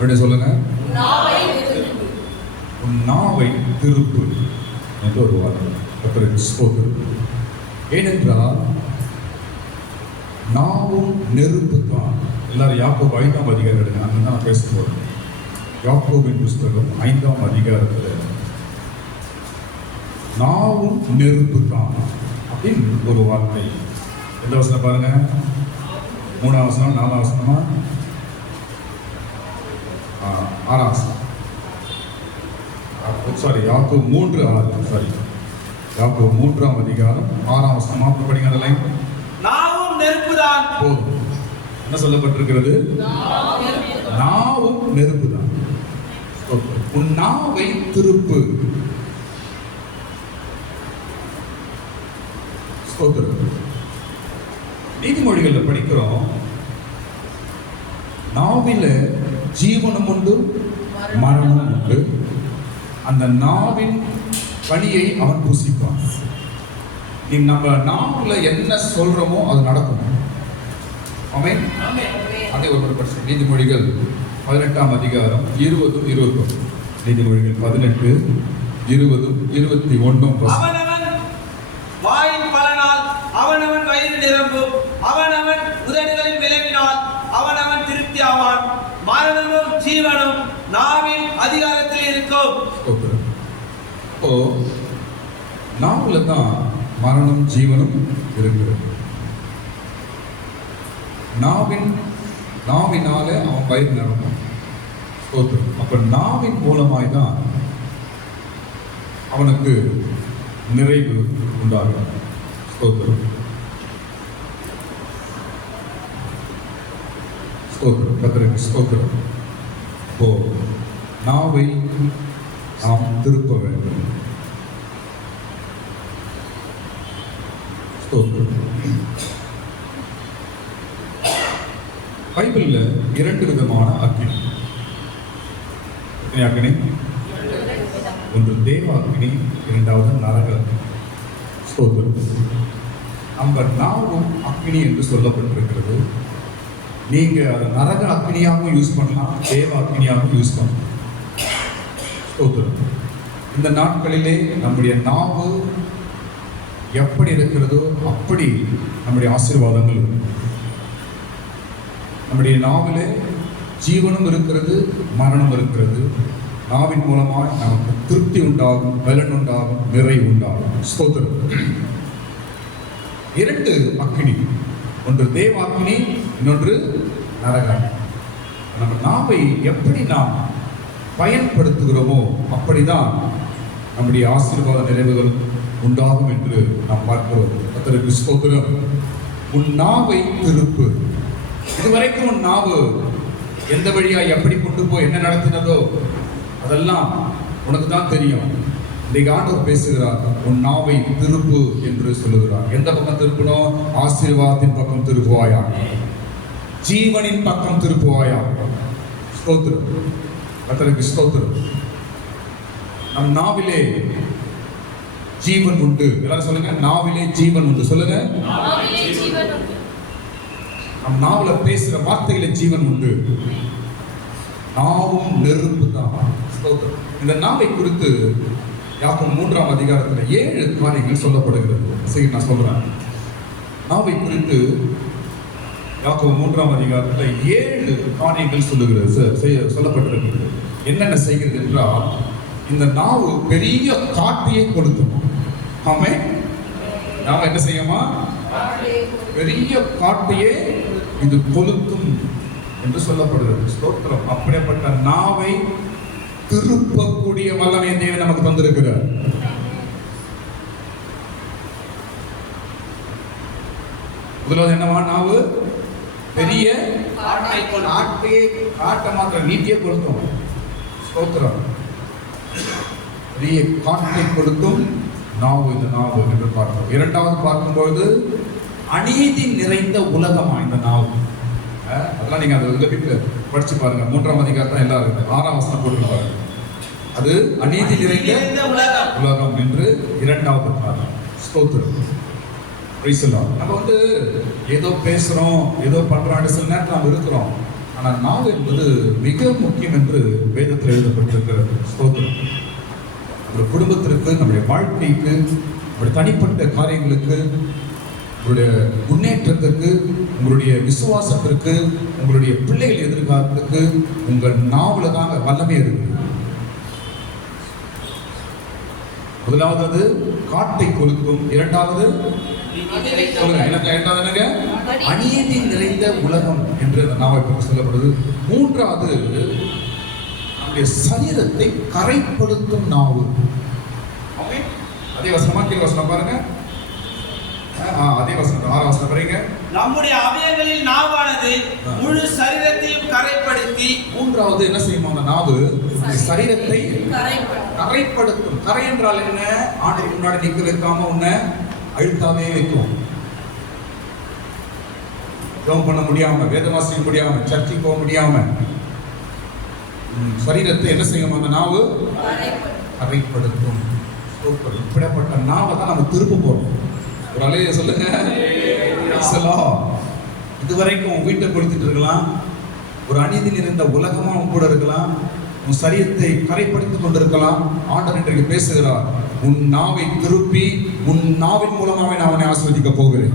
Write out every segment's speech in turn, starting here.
எப்படி சொல்லுங்க? உன் நாவை திருப்பு என்று ஒரு வார்த்தை. கர்த்தருக்கு ஸ்தோத்திரம். ஏனென்றால் நாவும் நெருப்பு தான். எல்லாரும் யாக்கோபு 5ஆம் அதிகாரம் எடுங்க. அங்கே தான் பேச போகிறேன். யாக்கோபின் புஸ்தகம் 5ஆம் அதிகாரத்தில் நாவும் நெருப்பு தான் அப்படின்னு ஒரு வார்த்தை. எந்த வசனம் பாருங்க? 3ஆம் வசனம், 4ஆம் வசனமா, 6ஆம் வசனம். சாரி, யாக்கோபு 3:6. சாரி, யாக்கோபு 3ஆம் அதிகாரம் 6ஆம் வசனம். மாப்பிள்ளை படிங்க அந்த லைன். நாவும் நெருப்புதான். போதும். என்ன சொல்லப்பட்டிருக்கிறது? நாவும் நெருப்புதான். உன் நாவை திருப்பு. நீதிமொழிகளில் படிக்கிறோம், நாவில ஜீவனம் உண்டு, மரணம் உண்டு. அந்த நாவின் கனியை அவன் புசிப்பான். நீ நம்ம நாவுல என்ன சொல்றோமோ அது நடக்கும். ஆமென். அதே ஒரு படிச்சு நீதிமொழிகள் 18ஆம் அதிகாரம் 20, 21. நீதிமொழிகள் 18, 20, 21. அவனவன் வாயின் பலனால் அவனவன் வயிறு நிரம்பும், அவனவன் உதடுகளில் விளங்கினால் அவனவன் திருப்தி ஆவான். மரணமும் ஜீவனும் நாவின் அதிகாரத்தில் இருக்கும். ஓ, நாவுல தான் மரணம் ஜீவனும் இருக்கிறது. நாவினாலே அவன் வயிறு நிரம்பும். அப்ப நாவின் மூலமாய் தான் அவனுக்கு நிறைவு உண்டாகும். ஸ்தோத்திரம், ஸ்தோத்திரம், கர்த்தருக்கு ஸ்தோத்திரம். இப்போ நாவை நாம் திருப்ப வேண்டும். ஸ்தோத்திரம். பைபிள்ல 2 விதமான அக்கினி. அக்கினி, ஒன்று தேவ அக்கினி, இரண்டாவது நரக அக்கினி. ஸ்தோத்திரம். நம்ம நாவும் அக்கினி என்று சொல்லப்பட்டிருக்கிறது. நீங்க அதை நரக அக்கினியாகவும் யூஸ் பண்ணலாம், தேவ அக்கினியாகவும் யூஸ் பண்ணலாம். ஸ்தோத்திரம். இந்த நாட்களிலே நம்முடைய நாவு எப்படி இருக்கிறதோ அப்படி நம்முடைய ஆசீர்வாதங்கள் இருக்கும். நம்முடைய நாவிலே ஜீவனும் இருக்கிறது, மரணம் இருக்கிறது. நாவின் மூலமாக நமக்கு திருப்தி உண்டாகும், பலன் உண்டாகும், நிறைவு உண்டாகும். ஸ்தோத்திரம். 2 அக்கினி, ஒன்று தேவ அக்கினி, இன்னொன்று நரக அக்கினி. நம்ம நாவை எப்படி நாம் பயன்படுத்துகிறோமோ அப்படிதான் நம்முடைய ஆசீர்வாத நிறைவுகள் உண்டாகும் என்று நாம் பார்க்கிறோம். கர்த்தருக்கு ஸ்தோத்திரம். உன் நாவை திருப்பு. இதுவரைக்கும் உன் நாவு எந்த வழியா எப்படி கொண்டு போய் என்ன நடத்தினதோ அதெல்லாம் உனக்கு தான் தெரியும். இன்றைக்கு ஆண்டவர் பேசுகிறார், உன் நாவை திருப்பு என்று சொல்லுகிறார். எந்த பக்கம் திருப்பணும்? ஆசீர்வாதத்தின் பக்கம் திருப்புவாயா, ஜீவனின் பக்கம் திருப்புவாயா. ஸ்தோத்திரம், கர்த்தருக்கு ஸ்தோத்திரம். நம் நாவிலே ஜீவன் உண்டு. எல்லாரும் சொல்லுங்க, நாவிலே ஜீவன் உண்டு. சொல்லுங்க, நம் நாவல பேசுற வார்த்தையில ஜீவன் உண்டு. நாவும் நெருப்பு தான். இந்த நாவை குறித்து யாக்கோபு 3ஆம் அதிகாரத்தில் 7 காரியங்கள் சொல்லப்படுகிறது. சரி, நான் சொல்றேன். நாவை குறித்து யாக்கோபு 3ஆம் அதிகாரத்தில் 7 காரியங்கள் சொல்லப்பட்டிருக்கிறது. என்னென்ன செய்கிறது என்றால், இந்த நாவு பெரிய காட்டியை கொடுக்கும். ஆமென். நாம என்ன செய்யுமா? பெரிய காட்டையே இது கொளுத்தும் என்று சொல்லப்படுகிறது. ஸ்தோத்திரம். அப்படிப்பட்ட நாவை திருப்பக்கூடிய வல்லமை தேவன் நமக்கு தந்திருக்கிறார். முதலாவது என்னவா? நாவு பெரிய காட்டை மாத்திரம் நீட்டியே கொளுத்தும். ஸ்தோத்திரம். பெரிய காட்டை கொடுத்தும் நாவு, இந்த நாவு என்று பார்க்கிறோம். இரண்டாவது பார்க்கும்பொழுது அநீதி நிறைந்த உலகமா இந்த நாவு. அதெல்லாம் நீங்க அதை வீட்டில் படிச்சு பாருங்க. 3ஆம் அதிகாரத்தான் எல்லாம் இருக்கு. 6ஆம் வசனம் போட்டுருப்பாரு. அது அநீதி நிறைந்த உலகம் என்று இரண்டாவது காரணம். ஸ்தோத்திரம். நம்ம ஏதோ பேசுறோம், ஏதோ பண்றோம், சில நேரத்தில் நம்ம இருக்கிறோம். ஆனால் நாவு என்பது மிக முக்கியம் என்று வேதத்தில் எழுதப்பட்டிருக்கிறது. ஸ்தோத்திரம். நம்முடைய குடும்பத்திற்கு, நம்முடைய வாழ்க்கைக்கு, நம்முடைய தனிப்பட்ட காரியங்களுக்கு, உங்களுடைய முன்னேற்றத்திற்கு, உங்களுடைய விசுவாசத்திற்கு, உங்களுடைய பிள்ளைகள் எதிர்காலத்துக்கு உங்கள் நாவுல தான் வல்லமை இருக்கு. முதலாவது அது காட்டை கொளுத்தும். இரண்டாவது சொல்லுங்க, இரண்டாவது என்னங்க? அநீதி நிறைந்த உலகம் என்று அந்த நாவை பற்றி சொல்லப்படுது. மூன்றாவது நம்முடைய சரீரத்தை கரைப்படுத்தும் நாவு. அதே வசனமா கீழ் வசனம் பாருங்க. அதே வசனம் 6 வசனம் பாருங்க. நம்முடைய அவயவங்களில் நாவானது முழு சரீரத்தையும் கரைப்படுத்தி. மூன்றாவது என்ன செய்யும் அந்த நாவு? சரீரத்தை கரைப்படுத்தும். கரை என்றால் என்ன? ஆண்டுக்கு முன்னாடி நிக்க வைக்காம உன்னை அழுத்தாமே வைக்கும். ஜெபம் பண்ண முடியாம, வேதம் வாசிக்க முடியாம, சர்ச்சுக்கு போக முடியாம, சரீரத்தை என்ன செய்யும் அந்த நாவு? கரைப்படுத்தும். இப்படிப்பட்ட நாவை தான் நம்ம திரும்ப போறோம். ஒரு அலைய சொல்லுங்க. இதுவரைக்கும் வீட்டை கொடுத்துட்டு இருக்கலாம், ஒரு அநீதி நிறைந்த உலகமா உன் கூட இருக்கலாம், உன் சரீரத்தை கரைப்படுத்திக் கொண்டிருக்கலாம். ஆண்டவர் இன்றைக்கு பேசுகிறார், உன் நாவை திருப்பி உன் நாவின் மூலமாவே நான் அவனை ஆஸ்வதிக்க போகிறேன்.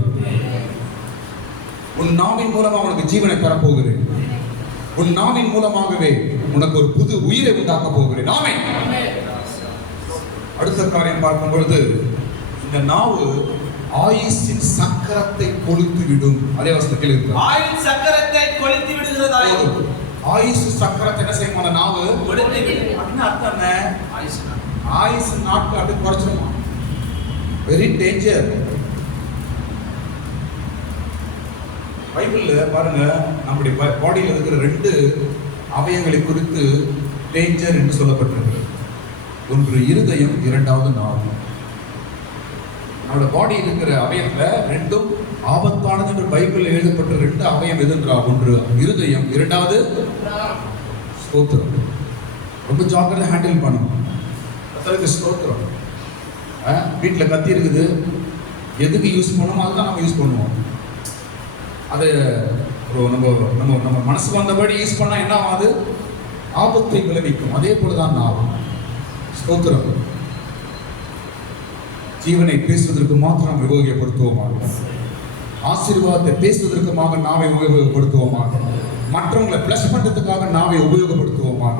உன் நாவின் மூலமா உனக்கு ஜீவனை தரப்போகிறேன். உன் நாவின் மூலமாகவே உனக்கு ஒரு புது உயிரை உண்டாக்க போகிறேன். ஆமென். அடுத்த காரியம் பார்க்கும் பொழுது, இந்த நாவு ஆயுசின் சக்கரத்தை கொளுத்து விடும். அதே வசனத்தில் இருக்கு, ஆயுள் சக்கரத்தை கொளுத்தி விடுகிறதாயும். ஆயுசு சக்கரத்தை என்ன செய்யும் அந்த நாவு? கொளுத்தி விடும். அப்படின்னா அர்த்தம் என்ன? ஆயுசு நாட்கள் அப்படி குறைச்சிருமா? Very danger. பைபிள்ல பாருங்க, நம்முடைய பாடியில் இருக்கிற 2 அவயங்களை குறித்து டேஞ்சர் என்று சொல்லப்பட்டிருக்கு. ஒன்று இருதயம், இரண்டாவது நாவு. நம்முடைய பாடி இருக்கிற அவயத்துல 2ம் ஆபத்தானது என்று பைபிளில் எழுதப்பட்ட 2 அவயம் எதுன்றா? ஒன்று இருதயம், இரண்டாவது ஸ்தோத்திரம். ரொம்ப ஜாக்கிரதை ஹேண்டில் பண்ணணும். கர்த்தருக்கு ஸ்தோத்திரம். வீட்டில் கத்தி இருக்குது, எதுக்கு யூஸ் பண்ணணும் அதுதான் நம்ம யூஸ் பண்ணுவோம். அது நம்ம நம்ம நம்ம மனசு வந்தபடி யூஸ் பண்ணால் என்ன ஆகாது? ஆபத்தை விளைவிக்கும். அதே போலதான் நாவு. ஸ்தோத்திரம். ஜீவனை பேசுவதற்கு மாத்திரம் உபயோகப்படுத்துவோமாக, ஆசீர்வாதத்தை பேசுவதற்குமாக நாவை உபயோகப்படுத்துவோமாக, மற்றவங்களை பிளஸ் பண்றதுக்காக நாவை உபயோகப்படுத்துவோமாக,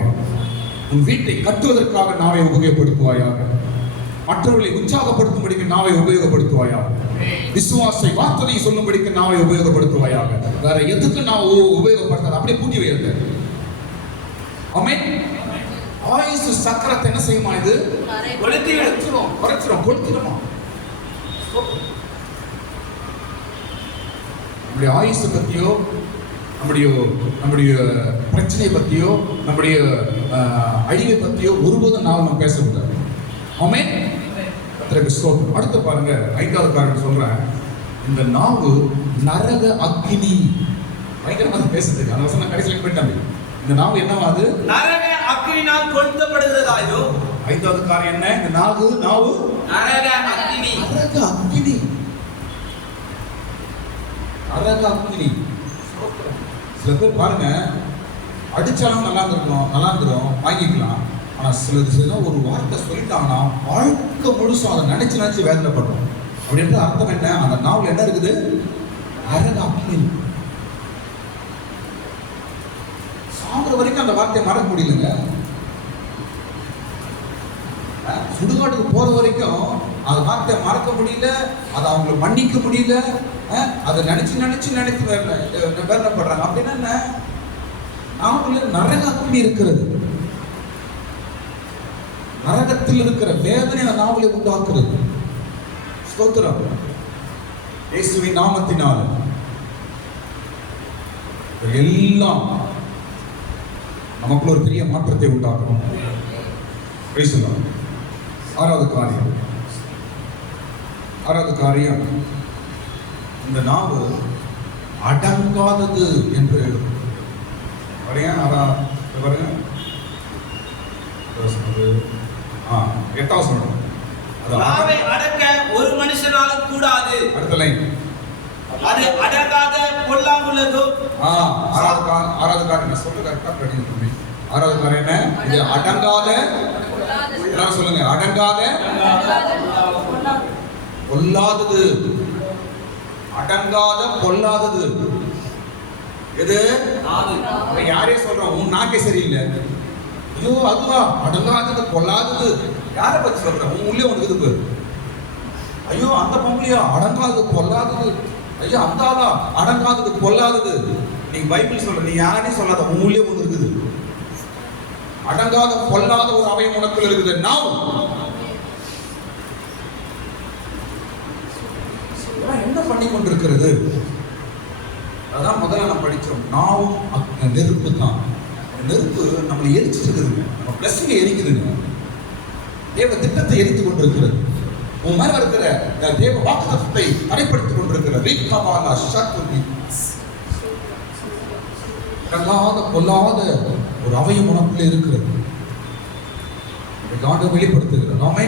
உன் வீட்டை கட்டுவதற்காக நாவை உபயோகப்படுத்துவாயாக, மற்றவர்களை உற்சாகப்படுத்தும்படிக்கு நாவை உபயோகப்படுத்துவாயாக, விசுவாசை வார்த்தையை சொல்லும்படிக்கு நாவை உபயோகப்படுத்துவாயாக. வேற எதுக்கு நான் உபயோகப்படுத்தாது? அப்படியே பூட்டி வைக்கிறது. ஆமென். ஆயுசு சக்கரத்தை என்ன செய்யுமா? இது கொளுத்திடுமா? நம்முடைய ஆயுசு பத்தியோ, நம்முடைய பிரச்சனை பத்தியோ, நம்முடைய அழிவை பத்தியோ ஒருபோதும் நாம் பேசக்கூடாது. ஆமென். அடுத்து பாருங்க, 5வது காரணம் சொல்றேன். இந்த நாவு நரக அக்னி. பயங்கரமாக பேசுறதுக்கு அந்த வசனம் கடைசியில் போயிட்டாங்க. இந்த நாவு என்னவாது? நரக அக்னியினால் கொளுத்தப்படுகிறதாயோ. 5வது காரியம் என்ன? இந்த நாவு நரக அக்னி. நரக அக்னி. நரக அக்னி. சில பேர் பாருங்க, அடிச்சாலும் நல்லா இருந்துரும், வாங்கிக்கலாம். ஆனா சில ஒரு வார்த்தை சொல்லிட்டாங்கன்னா வாழ்க்கை முழுசும் அதை நினைச்சு வேதனைப்படுறோம். அப்படின்ற அர்த்தம் என்ன? அந்த நாவல் என்ன இருக்குது? நரக அக்னி. சாகுற வரைக்கும் அந்த வார்த்தையை மறக்க முடியலங்க. சுடுகாட்டுக்கு போற வரைக்கும் அந்த வார்த்தையை மறக்க முடியல, அதை அவங்களை மன்னிக்க முடியல, அதை நினைச்சு வேதனைப்படுறாங்க. அப்படின்னா என்ன? நாவல நரக அக்னி இருக்கிறது. நரகத்தில் இருக்கிற வேதனை அந்த நாவலை உண்டாக்குறது. ஸ்தோத்திரம். இயேசுவின் நாமத்தினால் எல்லாம் நமக்குள்ள ஒரு பெரிய மாற்றத்தை உண்டாக்கணும். பேசலாம். 6வது காரியம், இந்த நாவு அடங்காதது என்று பாருங்க. 8வது நாவை அடக்க ஒரு மனுஷனாலும் கூடாது. அடுத்த லைன், அது அடங்காத பொல்லாங்குள்ளதும் ஆறாவது காரியம் நான் சொல்ல கரெக்டா படிக்கணும். ஆறாவது காரியம் என்ன? இது அடங்காத, எல்லாரும் சொல்லுங்க, அடங்காத பொல்லாதது. அடங்காத பொல்லாதது எது? யாரே சொல்றோம், உன் நாக்கே சரியில்லை. ஐயோ அதுவா அடங்காதது பொல்லாதது. யாரை பத்தி சொல்ற? உன் உள்ளே உனக்கு இது பேரு. ஐயோ அந்த பொம்பளையா அடங்காதது பொல்லாதது. ஐயோ அந்த ஆளா அடங்காதது பொல்லாதது. நீங்க பைபிள் சொல்ற, நீ யாரையும் சொல்லாத, உன் உள்ளே ஒன்று இருக்குது. அடங்காத பொல்லாத ஒரு அவயம் உனக்குள்ள இருக்குது. நான் என்ன பண்ணி கொண்டிருக்கிறது? அதான் முதல்ல நம்ம படிச்சோம். நாவும் நெருப்பு தான். நெருப்பு நம்மளை எரிச்சிட்டு இருக்குதுங்க. நம்ம பிளஸ்ஸிங்க எரிக்குதுங்க. தேவ திட்டத்தை எரித்து கொண்டிருக்கிறது. உன் மேல இருக்கிற தேவ வாக்குத்தத்தத்தை தடைப்படுத்திக் கொண்டிருக்கிற ரீகாபாலா ஷாக்குதி அடங்காத பொல்லாத ஒரு அவயம் உனக்குள்ளே இருக்கிறது. ஆண்டு வெளிப்படுத்துகிறது. நாமே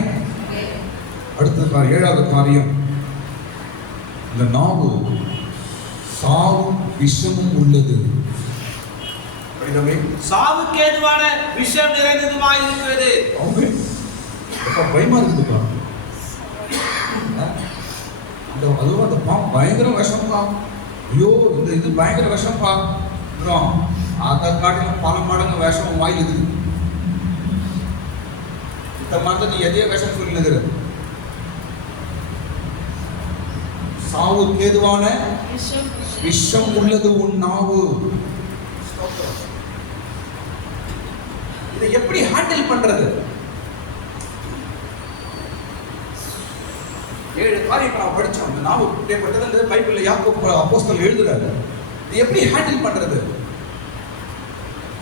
அடுத்த ஏழாவது காரியம், இந்த நாவு சாவும் விஷமும் உள்ளது. சாவுக்கு ஏதுவான விஷம் நிறைந்ததுமாய் இருக்கிறது. பயமா இருக்குதுப்பா. அதுவும் அந்த பாம்பு பயங்கர விஷம்பா. ஐயோ இந்த இது பயங்கர விஷம்பா. அதை காட்டிலும் பல மடங்கு விஷம் வாயில் இருக்குது. இந்த மாதிரி நீ எதையோ விஷம் சொல்லுகிற. சாவுக்கு ஏதுவான விஷம் உள்ளது உன் நாவு. இதை எப்படி ஹேண்டில் பண்றது? 7 காரியம் நான் படிச்சோம். இந்த நாவு எப்படிப்பட்டது பைபிள்ல யாக்கோபு அப்போஸ்தலன் எழுதுறாரு. இது எப்படி ஹேண்டில் பண்றது?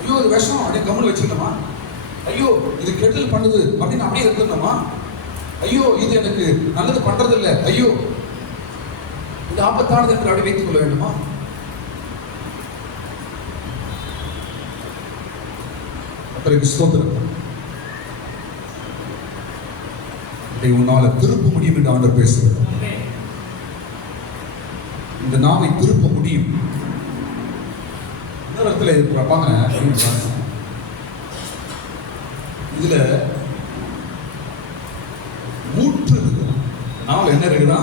ஐயோ இது விஷம் அப்படியே கம்முன்னு வச்சுக்கணுமா? ஐயோ இது கெடுதல் பண்ணுது அப்படின்னு அப்படியே இருக்கணுமா? ஐயோ இது எனக்கு நல்லது பண்றது இல்லை, ஐயோ இது ஆபத்தானது என்று அப்படி வைத்துக் கொள்ள வேண்டுமா? அத்தகைய ஸ்தோத்திரம். இதை உன்னால திருப்ப முடியும் என்று ஆண்டவர் பேசுகிறார். இந்த நாவை திருப்ப முடியும். இன்னொரு இடத்துல பாருங்க, இதுல ஊற்று இருக்கு. நாவல் என்ன இருக்குதா?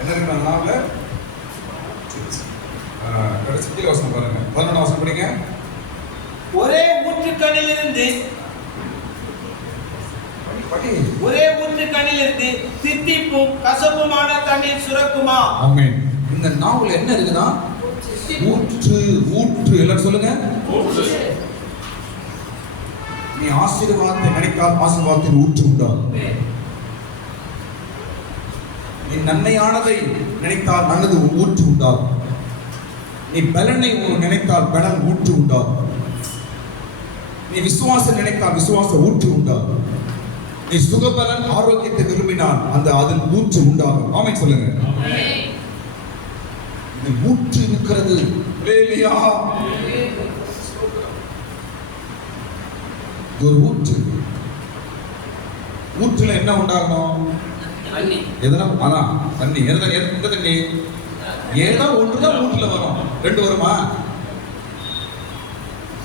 என்ன இருக்கு நாவல? கடைசி வசனம் பாருங்க, 11 வசனம் படிங்க. ஒரே ஊற்றுக்கண்ணிலிருந்து தித்திப்பும் கசப்புமான தண்ணீர் சுரக்குமா? ஆமென். இந்த நாவல் என்ன இருக்குதா? ஊற்று. ஊற்று எல்லாரும் சொல்லுங்க. நீ ஆசீர்வாதத்தை நினைத்தால் ஆசீர்வாதத்தின் ஊற்று உண்டாகும். நீ நன்மையானதை நினைத்தால் நல்லது ஊற்று உண்டாகும். நீ பலனை நினைத்தால் பலன் ஊற்று உண்டாகும். நீ விசுவாசம் நினைத்தால் விசுவாச ஊற்று உண்டாகும். நீ சுகபலன் ஆரோக்கியத்தை விரும்பினால் அந்த அதில் ஊற்று உண்டாகும். ஆமென் சொல்லுங்க. இது ஊற்று இருக்கிறது. ஹல்லேலூயா. ஒரு ஊற்று. ஊற்றுல என்ன உண்டாகணும்? தண்ணி. எதனா தண்ணி. எந்த தண்ணி? ஏதோ ஒன்றுதான் ஊற்றுல வரும். 2 வருமா?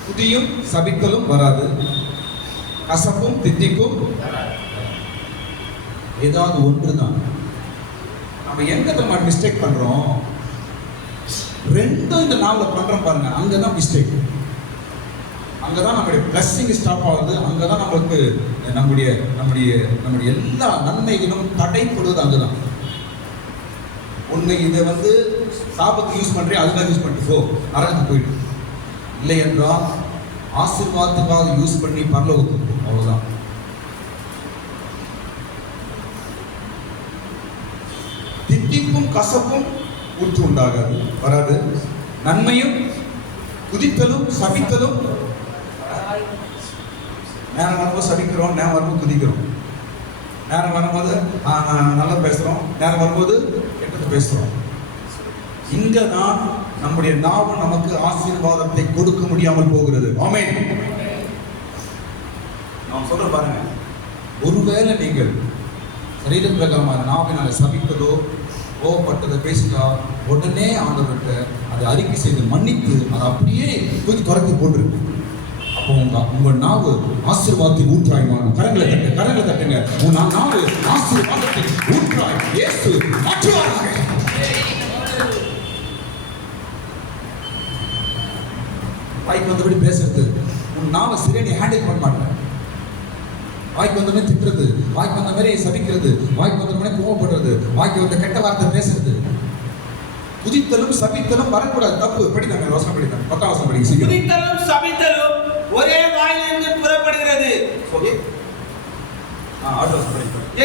துதியும் சபித்தலும் வராது, கசப்பும் தித்திப்பும் ஏதாவது ஒன்றுதான். நம்ம எங்க நம்ம மிஸ்டேக் பண்றோம்? 2 இந்த நாவல பண்றோம் பாருங்க, அங்கதான் மிஸ்டேக். அங்கதான் நம்முடைய பிளஸ்ஸிங் ஸ்டாப் ஆகுது. அங்கதான் நம்மளுக்கு நம்முடைய எல்லா நன்மைகளும் தடைப்படுவது அங்கதான். உன்னை இதை சாபத்துக்கு யூஸ் பண்றேன், அதுதான் யூஸ் பண்ணிட்டு போ, நரகத்துக்கு போயிட்டு. இல்லை என்றால் ஆசீர்வாதத்துக்காக யூஸ் பண்ணி பரலோகத்துக்கு போ, அவ்வளவுதான். தித்திப்பும் கசப்பும் ஊற்று உண்டாகாது, வராது. நன்மையும் குதித்தலும் சபித்தலும். நேரம் வரும்போது சபிக்கிறோம், நேரம் வரும்போது குதிக்கிறோம். நேரம் வரும்போது நல்லா பேசுறோம், நேரம் வரும்போது கெட்டது பேசுறோம். இங்கதான் நம்முடைய நாவு நமக்கு ஆசீர்வாதத்தை கொடுக்க முடியாமல் போகிறது. ஆமென். நாம் சொல்ற பாருங்க, ஒருவேளை நீங்கள் சரீர பிரகாரமாக நாவினால சபிப்பதோ கோவப்பட்டதை பேசிட்டா உடனே ஆண்டவர்கிட்ட அதை அறிக்கை செய்து மன்னித்து அதை அப்படியே தூக்கி துரத்தி போட்டுருக்கு. அப்போ உங்க நாவு ஆசீர்வாதத்தின் ஊற்றாய் மாறும். கரங்களை தட்டுங்க. உங்க நாவு ஆசீர்வாதத்தின் ஊற்றாய் இயேசு மாற்றுவாராக. வாய்க்கு வந்தபடி பேசுறது, உன் நாவை சரியா நீ ஹேண்டில் பண்ண மாட்டேன். வாய்க்கு வந்த மாதிரி திட்டுறது, வாய்க்கு வந்த மாதிரி சபிக்கிறது, வாய்க்கு வந்த மாதிரி கோவப்படுறது, வாய்க்கு வந்த கெட்ட வார்த்தை பேசுறது, குதித்தலும் சபித்தலும் வரக்கூடாது, தப்பு. படித்தாங்க வசனம் படித்தாங்க 10ஆம் வசனம் படிங்க. குதித்தலும் சபித்தலும் ஒரே வாயிலிருந்து புறப்படுகிறது.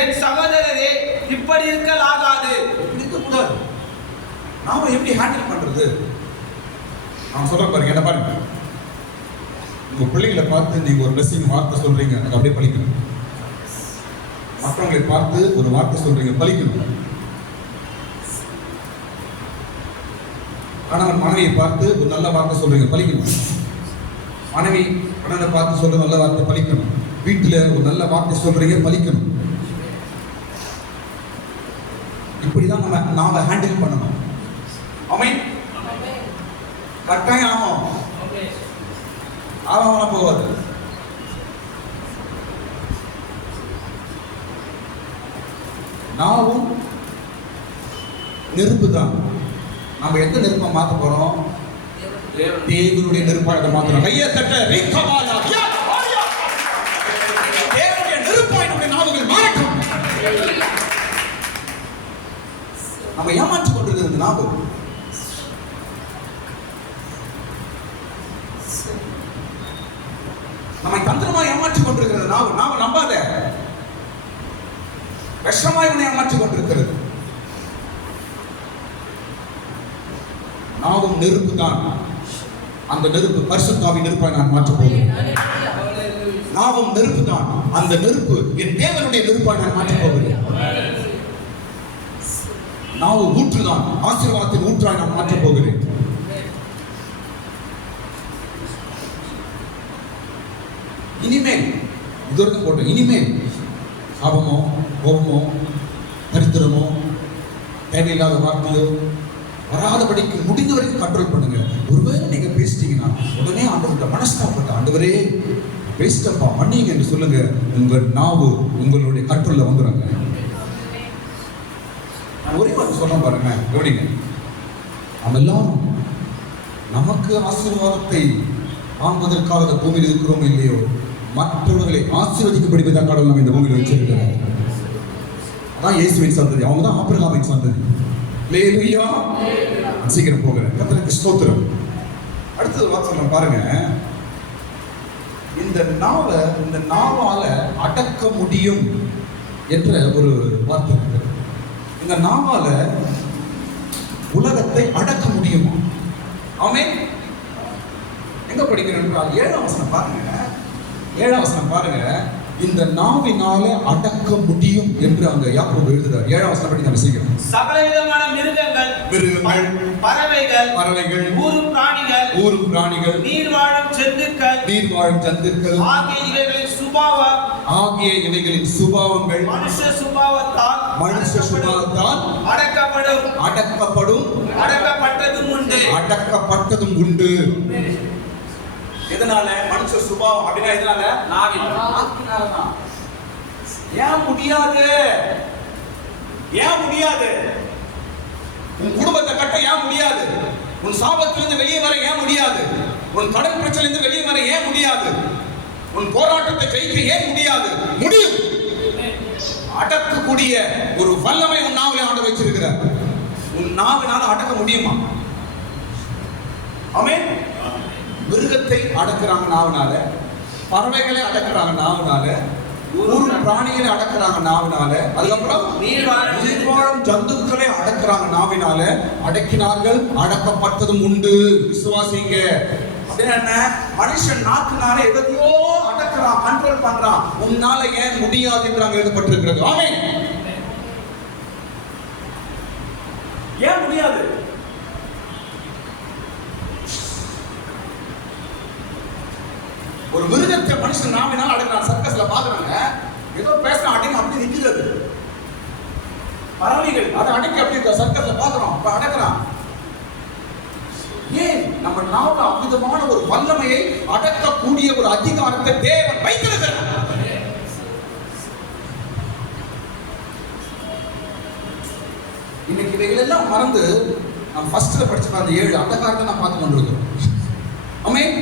என் சகோதரரே, இப்படி இருக்கலாகாது. இருக்கக்கூடாது. நாம எப்படி ஹேண்டில் பண்றது? நான் சொல்றேன் பாருங்க, என்ன பாருங்க. உங்க பிள்ளைகளை பார்த்து நீங்க ஒரு பிளஸிங் வார்த்தை சொல்றீங்க, அது அப்படியே பலிக்கணும். மற்றவங்களை பார்த்து ஒரு வார்த்தை சொல்றீங்க, பலிக்கணும். கணவன் மனைவியை பார்த்து ஒரு நல்ல வார்த்தை சொல்றீங்க, பலிக்கணும். மனைவி கணவனை பார்த்து சொல்ற நல்ல வார்த்தை பலிக்கணும். வீட்டுல ஒரு நல்ல வார்த்தை சொல்றீங்க, பலிக்கணும். இப்படிதான் நாம ஹேண்டில் பண்ணணும். ஆமென். கட்டாயம் ஆகும். ஆகாம போகாது. நாவும் நெருப்பு தான். நம்ம எந்த நெருப்பை மாற்ற போறோம்? தேவனுடைய நெருப்பாக மாற்றணும். கையை தட்ட. தேவனுடைய நெருப்பாய் நம்முடைய நாவுகள் மாறட்டும். நம்ம ஏமாற்றிக் கொண்டிருக்கிறது நாவு. நம்மை தந்திரமா ஏமாற்றிக் கொண்டிருக்கிறது நாவு. நாம நம்பாத. விஷமாய் உன்னை ஏமாற்றிக் கொண்டிருக்கிறது. நாவும் நெருப்பு தான். அந்த நெருப்பு பரிசுத்த ஆவியின் நெருப்பாய் நான் மாற்றப் போகிறேன். நாவும் நெருப்பு தான். அந்த நெருப்பு என் தேவனுடைய நெருப்பாய் நான் மாற்றப் போகிறேன். நாவு ஊற்றுதான். ஆசீர்வாதத்தின் ஊற்றாய் நான் மாற்றப் போகிறேன். இனிமேல் இதுவரைக்கும் போட்டோம். இனிமேல் சாபமோ கோபமோ தரித்திரமோ தேவையில்லாத வார்த்தையோ வராதபடிக்கு முடிந்த வரைக்கும் கண்ட்ரோல் பண்ணுங்க. ஒருவேளை நீங்க பேசிட்டீங்கன்னா உடனே ஆண்டவர்கிட்ட மனஸ்தாபப்பட்ட, ஆண்டவரே பேசிட்டப்பா மன்னிங்க என்று சொல்லுங்க. உங்க நாவு உங்களுடைய கண்ட்ரோல்ல வந்துடுங்க. நான் ஒரே வார்த்தை சொல்ல பாருங்க, கவனிங்க. நம்ம எல்லாரும் நமக்கு ஆசீர்வாதத்தை வாங்குவதற்காக பூமியில் இருக்கிறோம் இல்லையோ, மற்றவர்களை ஆசீர்வதிக்கப்படுவதாக கடவுள் நம்ம இந்த பூமியில் வச்சிருக்கிறார். அதான் இயேசுவின் சந்ததி. அவங்க தான் ஆபிரகாமின் சந்ததி. அல்லேலூயா. சீக்கிரம் போகிறேன். கர்த்தருக்கு ஸ்தோத்திரம். அடுத்தது வாசனம் பாருங்க. இந்த நாவால அடக்க முடியும் என்ற ஒரு வார்த்தை இருக்கு. இந்த நாவால உலகத்தை அடக்க முடியுமா? ஆமென். எங்க படிக்கிறோம் என்றால் 7ஆம் வசனம் பாருங்க. 7ஆம் வசனம் பாருங்க. இந்த நாவினால அடக்க முடியும் என்று அங்க யாக்கோபு எழுதுறார். 7ஆம் வசனம் படி நம்ம சீக்கிரம். சகலவிதமான மிருகங்கள், பறவைகள், ஊரும் பிராணிகள், நீர் வாழும் ஜந்துக்கள் ஆகிய இவைகளின் சுபாவங்கள் மனுஷ சுபாவத்தால் அடக்கப்படும், அடக்கப்பட்டதும் உண்டு. எதனால? மனுஷ சுபாவம் அப்படின்னா எதனால? நாவினாலதான். ஏன் முடியாது? உன் குடும்பத்தை கட்ட ஏன் முடியாது? உன் சாபத்திலிருந்து வெளியே வர ஏன் முடியாது? உன் கடன் பிரச்சனையிலிருந்து வெளியே வர ஏன் முடியாது? உன் போராட்டத்தை ஜெயிக்க ஏன் முடியாது? முடியும். அடக்கக்கூடிய ஒரு வல்லமை உன் நாவிலே ஆண்டு வச்சிருக்கிறார். உன் நாவினால அடக்க முடியுமா? ஆமென். மிருகத்தை அடக்குறாங்க நாவினால, பறவைகளை அடக்குறாங்க நாவினால, ஊர் பிராணிகளை அடக்குறாங்க நாவினால, அதுக்கப்புறம் நீர்வாழும் ஜந்துக்களை அடக்குறாங்க நாவினால. அடக்கினார்கள், அடக்கப்பட்டதும் உண்டு. விசுவாசிங்க. என்ன? மனுஷன் நாக்குனால எதையோ அடக்குறான், கண்ட்ரோல் பண்றான். உன்னால ஏன் முடியாது என்று அங்க எழுதப்பட்டிருக்கிறது. ஆமென். ஏன் முடியாது? ஒரு மிருகத்தை மனுஷன் நாவினால் அடக்குறான். சர்க்கஸ்ல பாக்குறாங்க, ஏதோ பேசுறான், அடிங்க அப்படி நிக்கிறது. பறவைகள் அதை அடக்கி அப்படி சர்க்கஸ்ல பாக்குறோம், அப்ப அடக்குறான். ஏன் நம்ம நாவல அமிதமான ஒரு வல்லமையை அடக்கக்கூடிய ஒரு அதிகாரத்தை தேவன் வைத்திருக்கிறார். இன்னைக்கு இவைகள் எல்லாம் மறந்து நம்ம ஃபர்ஸ்ட்ல படிச்ச அந்த 7 அந்த காரியத்தை நான் பார்த்து கொண்டிருக்கிறோம். ஆமென்.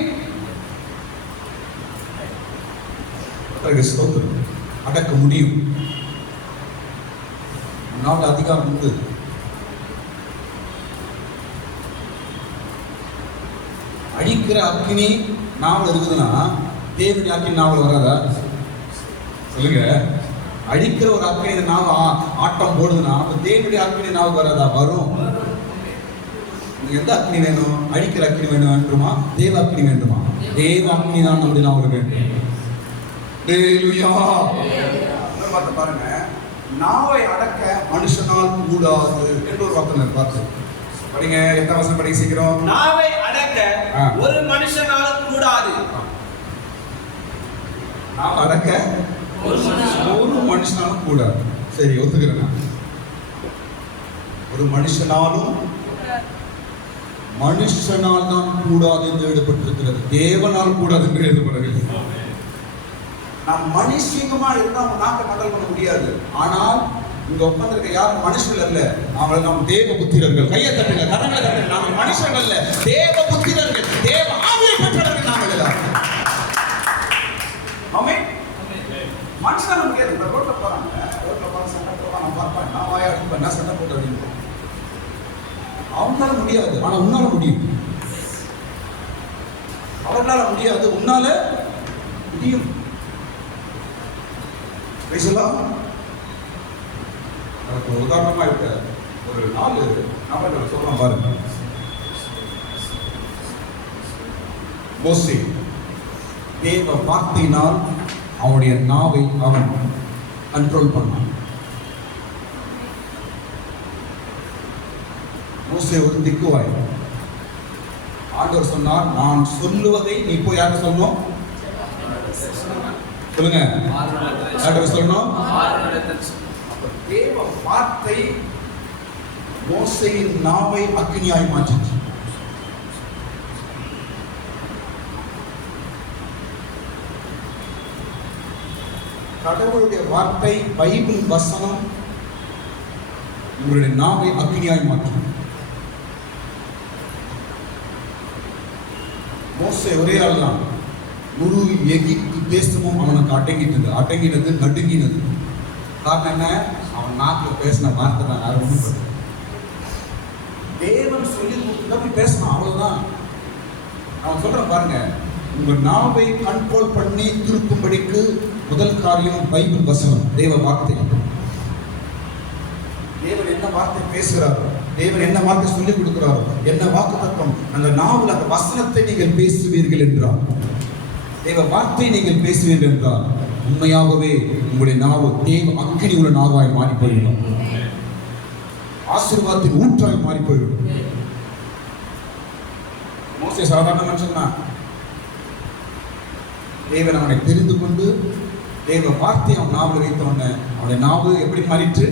ஸ்தோத்திரம். அடக்க முடியும், நாவல அதிகாரம் உண்டு. அழிக்கிற அக்கினி நாவல் இருக்குதுன்னா தேவனுடைய அக்கினி நாவல் வராதா? சொல்லுங்க. அழிக்கிற ஒரு அக்கினி நாவ ஆட்டம் போடுதுன்னா அப்ப தேவனுடைய அக்கினி நாவல் வராதா? வரும். எந்த அக்கினி வேணும்? அழிக்கிற அக்கினி வேண்டுமா? தேவ அக்கினி வேண்டுமா? தேவ அக்கினி தான் நம்முடைய நாவல் வேண்டும். ஹல்லேலூயா. பாருங்க, நாவை அடக்க மனுஷனால் கூடாது என்று ஒரு வார்த்தை பார்த்து படிங்க. எத்தனை வசனம் படிக்க சீக்கிரம்? நாவை அடக்க ஒரு மனுஷனால் கூடாது. நாவை அடக்க ஒரு மனுஷனாலும் கூடாது. சரி, ஒத்துக்கிறேன். ஒரு மனுஷனாலும் மனுஷனால் தான் கூடாது என்று எழுதப்பட்டிருக்கிறது, தேவனால் கூடாது என்று எழுதப்படவில்லை. நாம் மனுஷங்கமா இருந்தா அவங்க நாட்டை மண்டல் பண்ண முடியாது. ஆனால் இங்க உட்கார்ந்திருக்க யாரும் மனுஷர்கள் அல்ல, நாங்கள் நாம் தேவ புத்திரர்கள். கையை தட்டுங்க, கரங்களை தட்டுங்க. நாங்கள் மனுஷர்கள் அல்ல, தேவ புத்திரர்கள், தேவ ஆவியை பெற்றவர்கள் நாங்கள் எல்லாரும். ஆமென். மனுஷனால முடியாது. இந்த ரோட்ல போறாங்க, சண்டை போடுறாங்க, நான் பார்ப்பேன், நான் வாயா அடிப்பேன், நான் சண்டை போட்டு அடிப்பேன். அவங்களால முடியாது, ஆனா உன்னால முடியும். அவர்களால முடியாது, உன்னால முடியும். பேசலாம். உதாரணமா இருக்க ஒரு 4 நபர்கள் சொல்லலாம் பாருங்க. மோசே தேவ வார்த்தையினால் அவனுடைய நாவை அவன் கண்ட்ரோல் பண்ணான். மோசே ஒரு திக்குவாய். ஆண்டவர் சொன்னார், நான் சொல்லுவதை நீ போய் யாருக்கு சொல்லணும்? சொல்லுங்க, யாருக்கு சொல்லணும்? தேவ வார்த்தை மோசேயின் நாவை அக்கினியாய் மாற்றிச்சு. கடவுளுடைய வார்த்தை, பைபிள் வசனம் உங்களுடைய நாவை அக்கினியாய் மாற்றும். மோசே ஒரே ஆள் தான். முழு எகிப்து தேசமும் அவனுக்கு அடங்கினது, நடுங்கினது. காரணம் என்ன? அவன் நாட்டில் பேசின வார்த்தை தான். யாரும் தேவன் சொல்லி கொடுத்து பேசணும், அவ்வளவுதான். அவன் சொல்றேன் பாருங்க, உங்க நாவை கண்ட்ரோல் பண்ணி திருப்பும்படிக்கு முதல் காரியம் பைபிள் வசனம், தேவ வார்த்தை. தேவன் என்ன வார்த்தை பேசுகிறாரோ, தேவன் என்ன வார்த்தை சொல்லிக் கொடுக்கிறாரோ, என்ன வாக்கு தத்துவம், அந்த நாவல் அந்த வசனத்தை நீங்கள் பேசுவீர்கள் என்றால், தேவ வார்த்தை நீங்கள் பேசுவீர்கள் என்றால், உண்மையாகவே உங்களுடைய நாவு தேவ அக்கினி உள்ள நாவாய் மாறி போய்விடும். ஆசீர்வாதத்தின் ஊற்றாய் மாறி போய்விடும். மோசே சாதாரண மனுஷன் தான். தேவன் அவனை தெரிந்து கொண்டு தேவ வார்த்தை அவன் நாவில் வைத்தோன்ன அவனுடைய நாவு எப்படி மாறிற்று?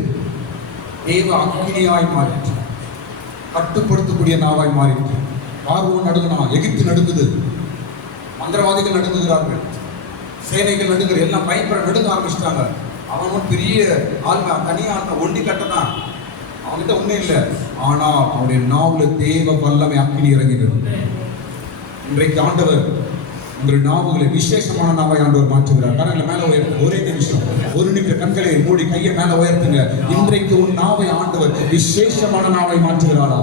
தேவ அக்கினியாய் மாறிற்று. கட்டுப்படுத்தக்கூடிய நாவாய் மாறிற்று. பார்வோன் நடுங்கினான், எகிப்து நடுங்குது, மந்திரவாதிகள் நடுங்குகிறார்கள், சேனைகள் நடுங்குற, எல்லாம் பயப்பட நடுங்க ஆரம்பிச்சிட்டாங்க. அவனும் பெரிய ஆள்னா, தனியாக ஒண்டி கட்டதான், அவன்கிட்ட ஒன்றும் இல்லை. ஆனால் அவனுடைய நாவுல தேவ வல்லமை அக்கினி இறங்கினது. இன்றைக்கு ஆண்டவர் உங்கள் நாவுகளை விசேஷமான நாவை ஆண்டவர் மாற்றுகிறார். கரங்களை மேல உயர்த்துங்க. ஒரே நிமிஷம், ஒரு நிமிஷம் கண்களை மூடி கையை மேல உயர்த்துங்க. இன்றைக்கு உன் நாவை ஆண்டவர் விசேஷமான நாவை மாற்றுகிறாரா?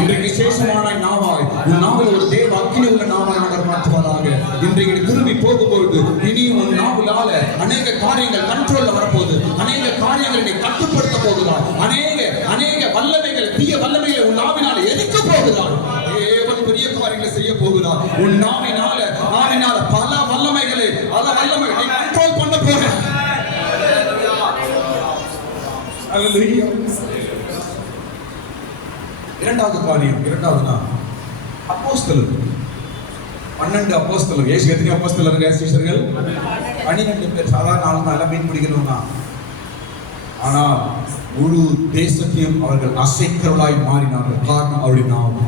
இன்றைக்கு விசேஷமான நாவாய் உன் நாவில் ஒரு தேவ அக்கினி உள்ள நாவாய் ஆண்டவர் மாற்றுவாராக. இன்றைக்கு திரும்பி போகும்போது இனி உன் நாவிலால அநேக காரியங்கள் கண்ட்ரோல்ல வரப்போகுது. அநேக காரியங்களை நீ கட்டுப்படுத்த போகிறார். அநேக வல்லமைகள், தீய வல்லமைகளை உன் நாவினால எதிர்க்க போகிறார். தேவன் பெரிய காரியங்களை செய்ய போகிறார். உன் நாவினால பல வல்லமைகளை கண்ட்ரோல் பண்ண போகிறார். இரண்டாவது காரியம், இரண்டாவது அப்போஸ்தலர். 12 அப்போஸ்தலர். இயேசு எத்தனை அப்போஸ்தலர்கள்? சிஷ்யர்கள் 12 பேர். சாதாரண ஆளுங்க எல்லாம் மீன் பிடிக்கிறவங்க. ஆனால் முழு தேசத்தையும் அவர்கள் அசைக்கிறவளாய் மாறினார்கள். காரணம் அவருடைய நாவு.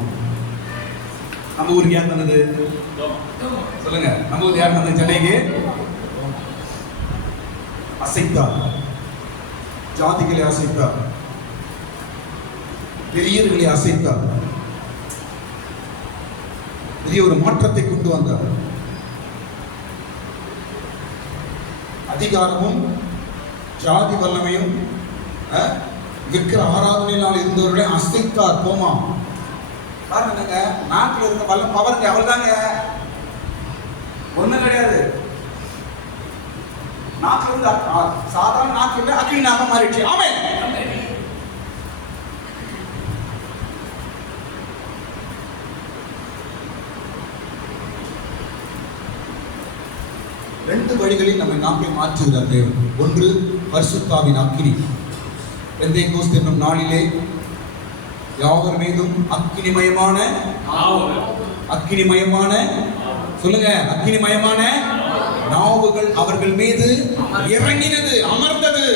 நம்ம ஊருக்கு யார் தந்தது சொல்லுங்க? நம்ம ஊருக்கு யார் தந்தது? சென்னைக்கு அசைத்தார், ஜாதிகளை அசைத்தார், பெரியவர்களை அசைத்தார், பெரிய ஒரு மாற்றத்தை கொண்டு வந்தார். அதிகாரமும் ஜாதி வல்லமையும் விக்கிர ஆராதனையினால் இருந்தவர்களை அசைத்தார். போமா பாருங்க, நாட்டில் இருந்த வல்ல பவருங்க அவள் தாங்க, ஒண்ணும் கிடையாது. நாட்டில் இருந்து சாதாரண நாட்டில் அக்னி நாகம் மாறிடுச்சு. ஆமென். ரெண்டு வழிகளில் நம்மை நாட்டை மாற்றுகிறார் தேவன். ஒன்று பரிசுத்தாவின் அக்கினி. பெந்தேகோஸ்து என்னும் நாளிலே யாவர் மீதும் அக்கினிமயமான சொல்லுங்க, அக்கினிமயமான நாவுகள் அவர்கள் மீது இறங்கினது, அமர்ந்தது.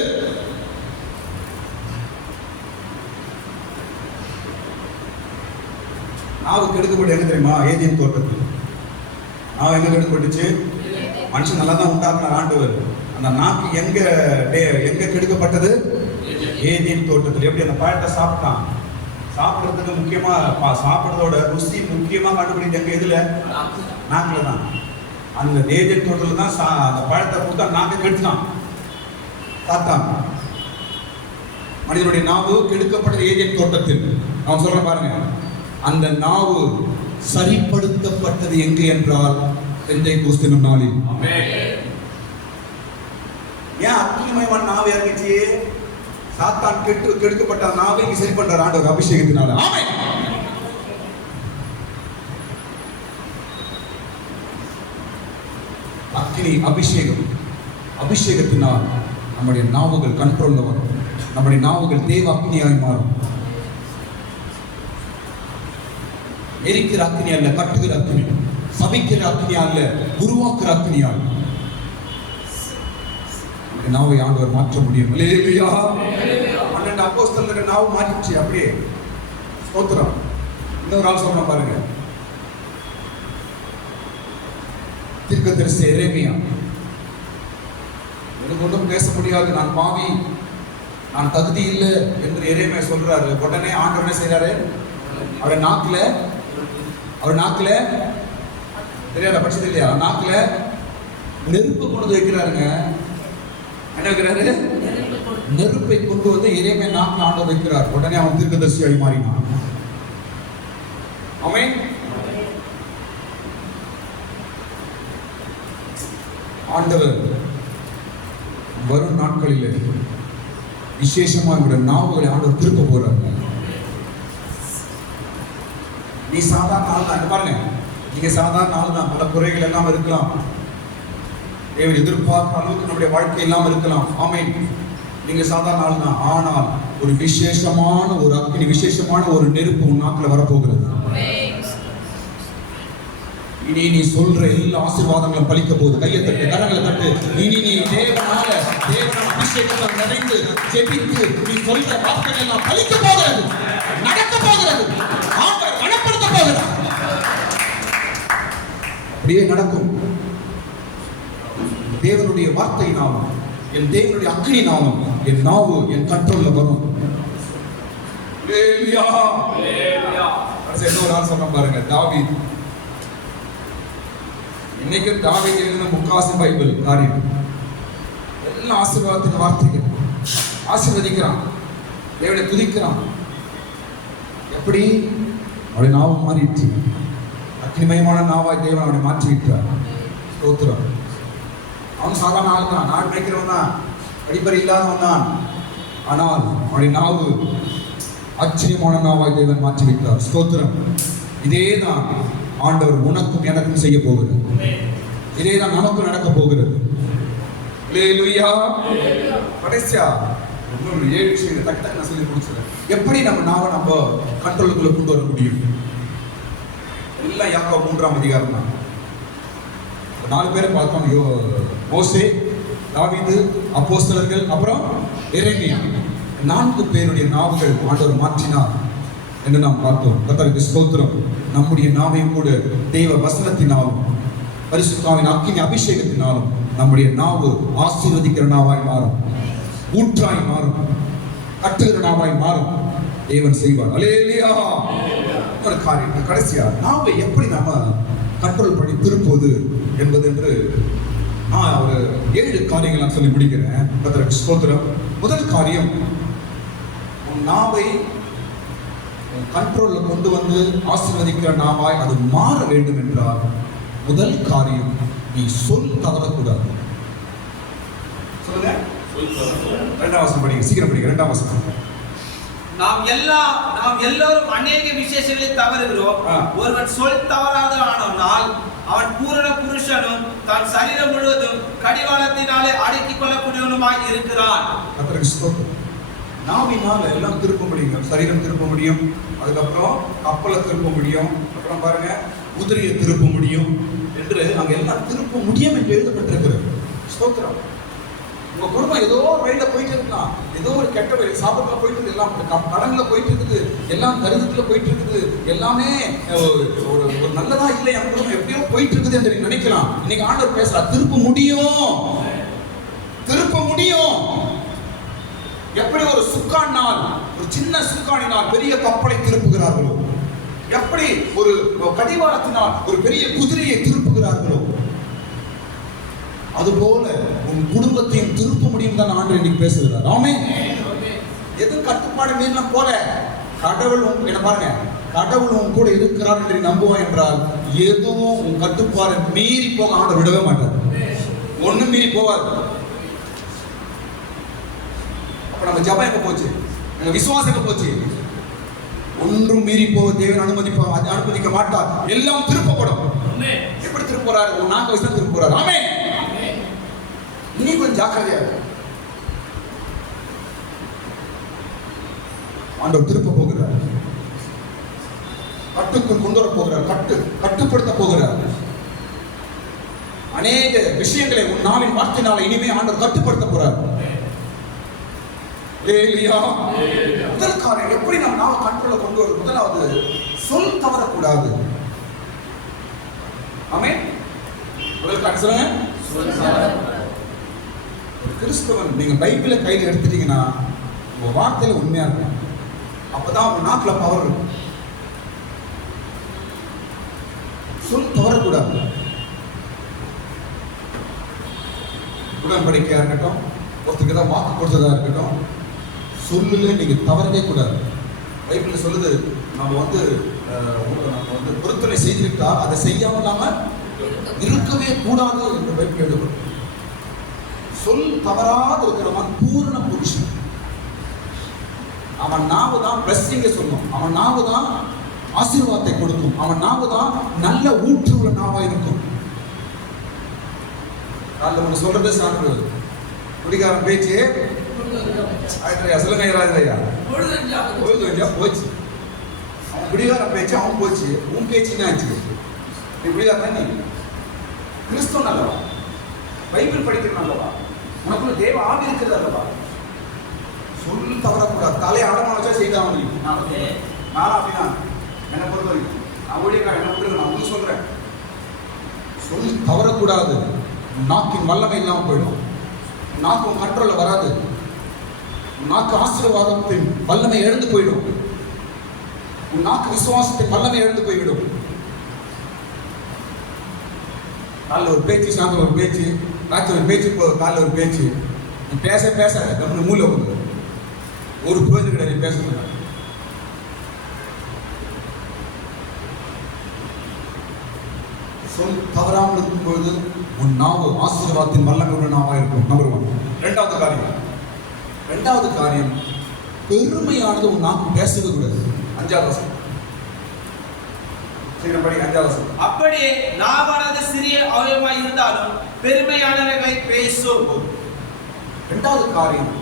நாவு கெடுக்கப்பட்டு எங்க தெரியுமா? ஏதேன் தோட்டத்தில். நாவு எங்க கெடுக்கப்பட்டுச்சு? மனுஷன் நல்லா தான் உண்டாக்குனார் ஆண்டவர். அந்த நாக்கு எங்க கெடுக்கப்பட்டது? ஏதேன் தோட்டத்தில். எப்படி அந்த பழத்தை சாப்பிட்டான்? சாப்பிட்றதுக்கு முக்கியமா சாப்பிட்றதோட ருசி முக்கியமா கண்டுபிடிச்ச எங்க? எதுல? நாக்குல தான். அந்த ஏதேன் தோட்டத்தில் தான் அந்த பழத்தை கொடுத்தா நாக்கு கெடுத்தான், சாத்தான். மனிதனுடைய நாவு கெடுக்கப்பட்டது ஏதேன் தோட்டத்தில். அவன் சொல்ற பாருங்க, அந்த நாவு சரிப்படுத்தப்பட்டது எங்கு என்றால் பெந்தேகோஸ்து என்னும் நாளில். ஏன் அக்கினிமயமான நாவு இறங்கிச்சு? சாத்தான் கெடுக்கப்பட்ட நாவை இங்க சரி பண்றார் ஆண்டவர் அபிஷேகத்தினால. ஆமென். அக்கினி அபிஷேகத்தினால் நம்முடைய நாவுகள் கண்ட்ரோல்ல வரும். நம்முடைய நாவுகள் தேவ அக்கினியாய் மாறும். எரிக்கிற அக்கினி அல்ல, கட்டுகிற அக்கினி. சபிக்கிற அக்கினியா அல்ல, உருவாக்குற அக்கினியால் நாவை ஆண்டவர் மாற்ற முடியும். அல்லேலூயா. 12 அப்போஸ்தலர்கள் நாவு மாறிடுச்சு அப்படியே. ஸ்தோத்திரம். இன்னொரு ஆள் சொல்றேன் பாருங்க, தீர்க்கதரிசி எரேமியா. எனக்கு ஒன்றும் பேச முடியாது, நான் பாவி, நான் தகுதி இல்லை என்று எரேமியா சொல்றாரு. உடனே ஆண்டவர் என்ன செய்யறாரு? அவர் நாக்குல தெரியாத பட்சத்து இல்லையா, நாக்குல நெருப்பு கொண்டு வைக்கிறாருங்க. என்ன வைக்கிறாரு? நெருப்பை கொண்டு வந்து எரேமியா நாக்குல ஆண்டவர் வைக்கிறார். உடனே அவன் தீர்க்கதரிசியாய் மாறினான். ஆமென். ஆண்டவர் வரும் நாட்களில் விசேஷமாக நாவுகளை ஆண்டவர் திருப்ப போறார். நீ சாதாரண ஆள் தான் பாருங்க, நீங்க சாதாரண ஆள் தான். பல குறைகள் எல்லாம் இருக்கலாம், தேவன் எதிர்பார்த்த அளவுக்கு நம்முடைய வாழ்க்கை எல்லாம் இருக்கலாம். ஆமென். நீங்க சாதாரண ஆள் தான். ஆனால் ஒரு விசேஷமான ஒரு அக்கினி, விசேஷமான ஒரு நெருப்பு உன் நாக்குல வரப்போகிறது. இனி நீ சொல்ற எல்லா ஆசீர்வாதங்களும் பலிக்க போகுது. கையை தட்டு, கரங்களை தட்டு. இனி நீ தேவனால அபிஷேகத்தால் நிறைந்து ஜெபித்து நீ சொல்ற வார்த்தைகள் எல்லாம் பலிக்க போகிறது, நடக்க போகிறது, ஆண்டவர் கனப்படுத்த போகிறார். அப்படியே நடக்கும். தேவனுடைய வார்த்தை நாமம், என் தேவனுடைய அக்கினி நாமம், என் நாவு என் கண்ட்ரோல்ல வரும். அல்லேலூயா. இன்னொரு ஆள் சொல்றேன் பாருங்க, தாவீது. இன்னைக்கு தாவீது எழுதின முக்காவாசி பைபிள் காரியம் எல்லாம் ஆசீர்வாதத்தின் வார்த்தைகள். ஆசீர்வதிக்கிறான், தேவனை துதிக்கிறான். எப்படி? அவருடைய நாவு மாறிடுச்சு. அக்னிமயமான நாவாய் தேவன் அவனை மாற்றி விட்டார். ஸ்தோத்திரம். அவன் சாதாரண ஆள் தான், நாடு மேய்க்கிறவன் தான், படிப்பறி இல்லாதவன் தான். ஆனால் அவனுடைய நாவு ஆச்சரியமான நாவாய் தேவன் மாற்றி விட்டார். ஸ்தோத்திரம். இதே தான் ஆண்டவர் உனக்கும் எனக்கும் செய்ய போகிறது. இதே தான் நமக்கும் நடக்க போகிறது. அல்லேலூயா. கடைசியா இன்னொரு 7 விஷயங்களை டக்கு நான் சொல்லி முடிச்சிடுறேன். எப்படி நம்ம நாவை நம்ம கண்ட்ரோலுக்குள்ள கொண்டு வர முடியும்? எல்லாம் யாக்கோபு 3ஆம் அதிகாரம் தான். 4 பேரை பார்த்தோம். மோசே, தாவீது, அப்போஸ்தலர்கள், அப்புறம் எரேமியா. 4 பேருடைய நாவுகள் ஆண்டவர் மாற்றினார் என்று நாம் பார்த்தோம். கர்த்தருக்கு ஸ்தோத்திரம். நம்முடைய நாவையும் கூட தெய்வ வசனத்தினாலும் பரிசுத்தாவின் அக்கினி அபிஷேகத்தினாலும் நம்முடைய நாவு ஆசீர்வதிக்கிற நாவாய் மாறும், ஊற்றாய் மாறும், கட்டுகிற நாவாய் மாறும். தேவன் செய்வார். அல்லேலூயா. ஒரு காரியம் கடைசியா, நாவை எப்படி நாம கண்ட்ரோல் பண்ணி திருப்புவது என்பது என்று நான் ஒரு 7 காரியங்கள் நான் சொல்லி முடிக்கிறேன். கர்த்தருக்கு ஸ்தோத்திரம். முதல் காரியம், உன் நாவை கண்ட்ரோல்ல கொண்டு வந்து ஆசீர்வதிக்கிற நாவாய் அது மாற வேண்டும் என்றால் முதல் காரியம், நீ சொல் தவறக்கூடாது. சொல்லுங்க. 2ஆம் வசனம் படிங்க, சீக்கிரம் படிங்க. 2ஆம் வசனம். நாம் எல்லோரும் அநேக விசேஷங்களை தவறுகிறோம். ஒருவன் சொல் தவறாத ஆனால் அவன் பூரண புருஷனும் தன் சரீரம் முழுவதும் கடிவாளத்தினாலே அடக்கிக் கொள்ளக்கூடியவனுமாய் இருக்கிறான். கர்த்தருக்கு ஸ்தோத்திரம். நாவினால எல்லாம் திருப்ப முடியுங்க. சரீரம் திருப்ப முடியும், அதுக்கப்புறம் கப்பலை திருப்ப முடியும், அப்புறம் பாருங்க குதிரையை திருப்ப முடியும் என்று அங்க எல்லாம் திருப்ப முடியும் என்று எழுதப்பட்டிருக்கிறது. ஸ்தோத்திரம். உங்க குடும்பம் ஏதோ ஒரு வழியில போயிட்டு இருக்கலாம், ஏதோ ஒரு கெட்ட வழி, சாப்பிட்டுல போயிட்டு இருக்கு, எல்லாம் கடன்ல போயிட்டு இருக்குது, எல்லாம் தரித்திரத்துல போயிட்டு இருக்குது, எல்லாமே ஒரு நல்லதா இல்லை, என் குடும்பம் எப்படியோ போயிட்டு இருக்குது என்று நீங்க நினைக்கலாம். இன்னைக்கு ஆண்டவர் பேசுறார், திருப்ப முடியும், திருப்ப முடியும். எப்படி ஒரு சுக்கானால், ஒரு சின்ன சுக்கானினால் பெரிய கப்பலை திருப்புகிறார்களோ, எப்படி ஒரு கடிவாளத்தினால் ஒரு பெரிய குதிரையை திருப்புகிறார்களோ, அதுபோல உன் குடும்பத்தையும் திருப்ப முடியும் தான் ஆண்டவர் இன்னைக்கு பேசுகிறார். ஆமென். எது கட்டுப்பாடு மீறின போல கடவுள் என்ன பாருங்க, கடவுள் உன் கூட இருக்கிறார் என்று நம்புவான் என்றால் எதுவும் உன் கட்டுப்பாடு மீறி போக ஆண்டவர் விடவே மாட்டார். ஒண்ணும் மீறி போவாது. அப்ப நம்ம ஜபம் எங்க போச்சு, நம்ம விசுவாசம் எங்க போச்சு? ஒன்றும் மீறி போக தேவன் அனுமதிக்க மாட்டார். எல்லாம் திருப்பப்படும். எப்படி திருப்ப போறாரு? ஒரு 4 வயசுல திருப்ப போறாரு. ஆமென். நீ கொஞ்சம் ஜாக்கிரதையா இரு. ஆண்டவர் திருப்ப போகிறார், கட்டுக்குள் கொண்டு வர போகிறார், கட்டுப்படுத்த போகிறார். அநேக விஷயங்களை உன் நாவின் வார்த்தையினால இனிமே ஆண்டவர் கட்டுப்படுத்த போறார். முதல் காரியம், எப்படி நம்ம நாம கண்ட்ரோல கொண்டு வரும்? முதலாவது, சொல் தவறக்கூடாது. ஆமென். முதல் காரியம் சொல்லுங்க. கிறிஸ்தவன் நீங்க பைபிளை கையில் எடுத்துட்டீங்கன்னா உங்க வார்த்தையில உண்மையா இருக்கும். அப்பதான் உங்க நாக்குல பவர் இருக்கும். சொல் தவறக்கூடாது. உடன்படிக்கையா இருக்கட்டும், ஒருத்தருக்கு ஏதாவது வாக்கு கொடுத்ததா இருக்கட்டும், சொல்லுல நீங்க தவறவே கூடாது. பைபிள் சொல்லுது, நம்ம பொருத்தனை செய்துவிட்டா அதை செய்யாம நாம இருக்கவே கூடாது என்று பைபிள் எழுதப்படும். சொல் தவறாது இருக்கிறவன் பூரண புருஷன். அவன் நாவு தான் பிளஸ்ஸிங்கை சொல்லும், அவன் நாவு தான் ஆசீர்வாதத்தை கொடுக்கும், அவன் நாவு தான் நல்ல ஊற்று உள்ள நாவா இருக்கும். நான் சொல்றதே சாப்பிடுவது குடிகாரன் பேச்சு சொல்லுங்க போச்சு. அவன் குடிகாரன் பேச்சு அவன் போச்சு, உன் பேச்சு என்ன ஆச்சு? நீ குடிகாரன், நீ கிறிஸ்துவ நல்லவா, பைபிள் படிக்கிறது நல்லவா, உனக்குள்ள தேவ ஆவி இருக்கிறது அல்லவா? சொல் தவறக்கூடாது. தலையை அடமா வச்சா செய்தான். நான் அப்படிதான் என்னை பொறுத்த வரைக்கும் நான் ஊழியக்கார என்ன பண்ணுறது, நான் உங்களுக்கு சொல்றேன், சொல் தவறக்கூடாது. நாக்கின் வல்லமை இல்லாமல் போயிடும். நாக்கு உன் கண்ட்ரோல்ல வராது. நாக்கு ஆசீர்வாதத்தின் வல்லமை எழுந்து போயிடும். உன் நாக்கு விசுவாசத்தின் வல்லமை எழுந்து போய்விடும். காலைல ஒரு பேச்சு, சாயந்தரம் ஒரு பேச்சு, ராத்திரி ஒரு பேச்சு, காலைல ஒரு பேச்சு. நீ பேச நம்ம மூளை வந்து ஒரு பிரயோஜனம் கிடையாது. நீ பேச சொல் தவறாமல் இருக்கும்பொழுது உன் நாவு ஆசீர்வாதத்தின் வல்லமை உள்ள நாவா இருக்கும். நம்பர் 1. இரண்டாவது காரியம், பெருமையானது உன் நாக்கு பேசவே கூடாது. 5வது வசனம். அப்படியே நாவானது சிறிய அவயவமாய் இருந்தாலும் பெருமையானவைகளை பேசும். 2வது காரியம்,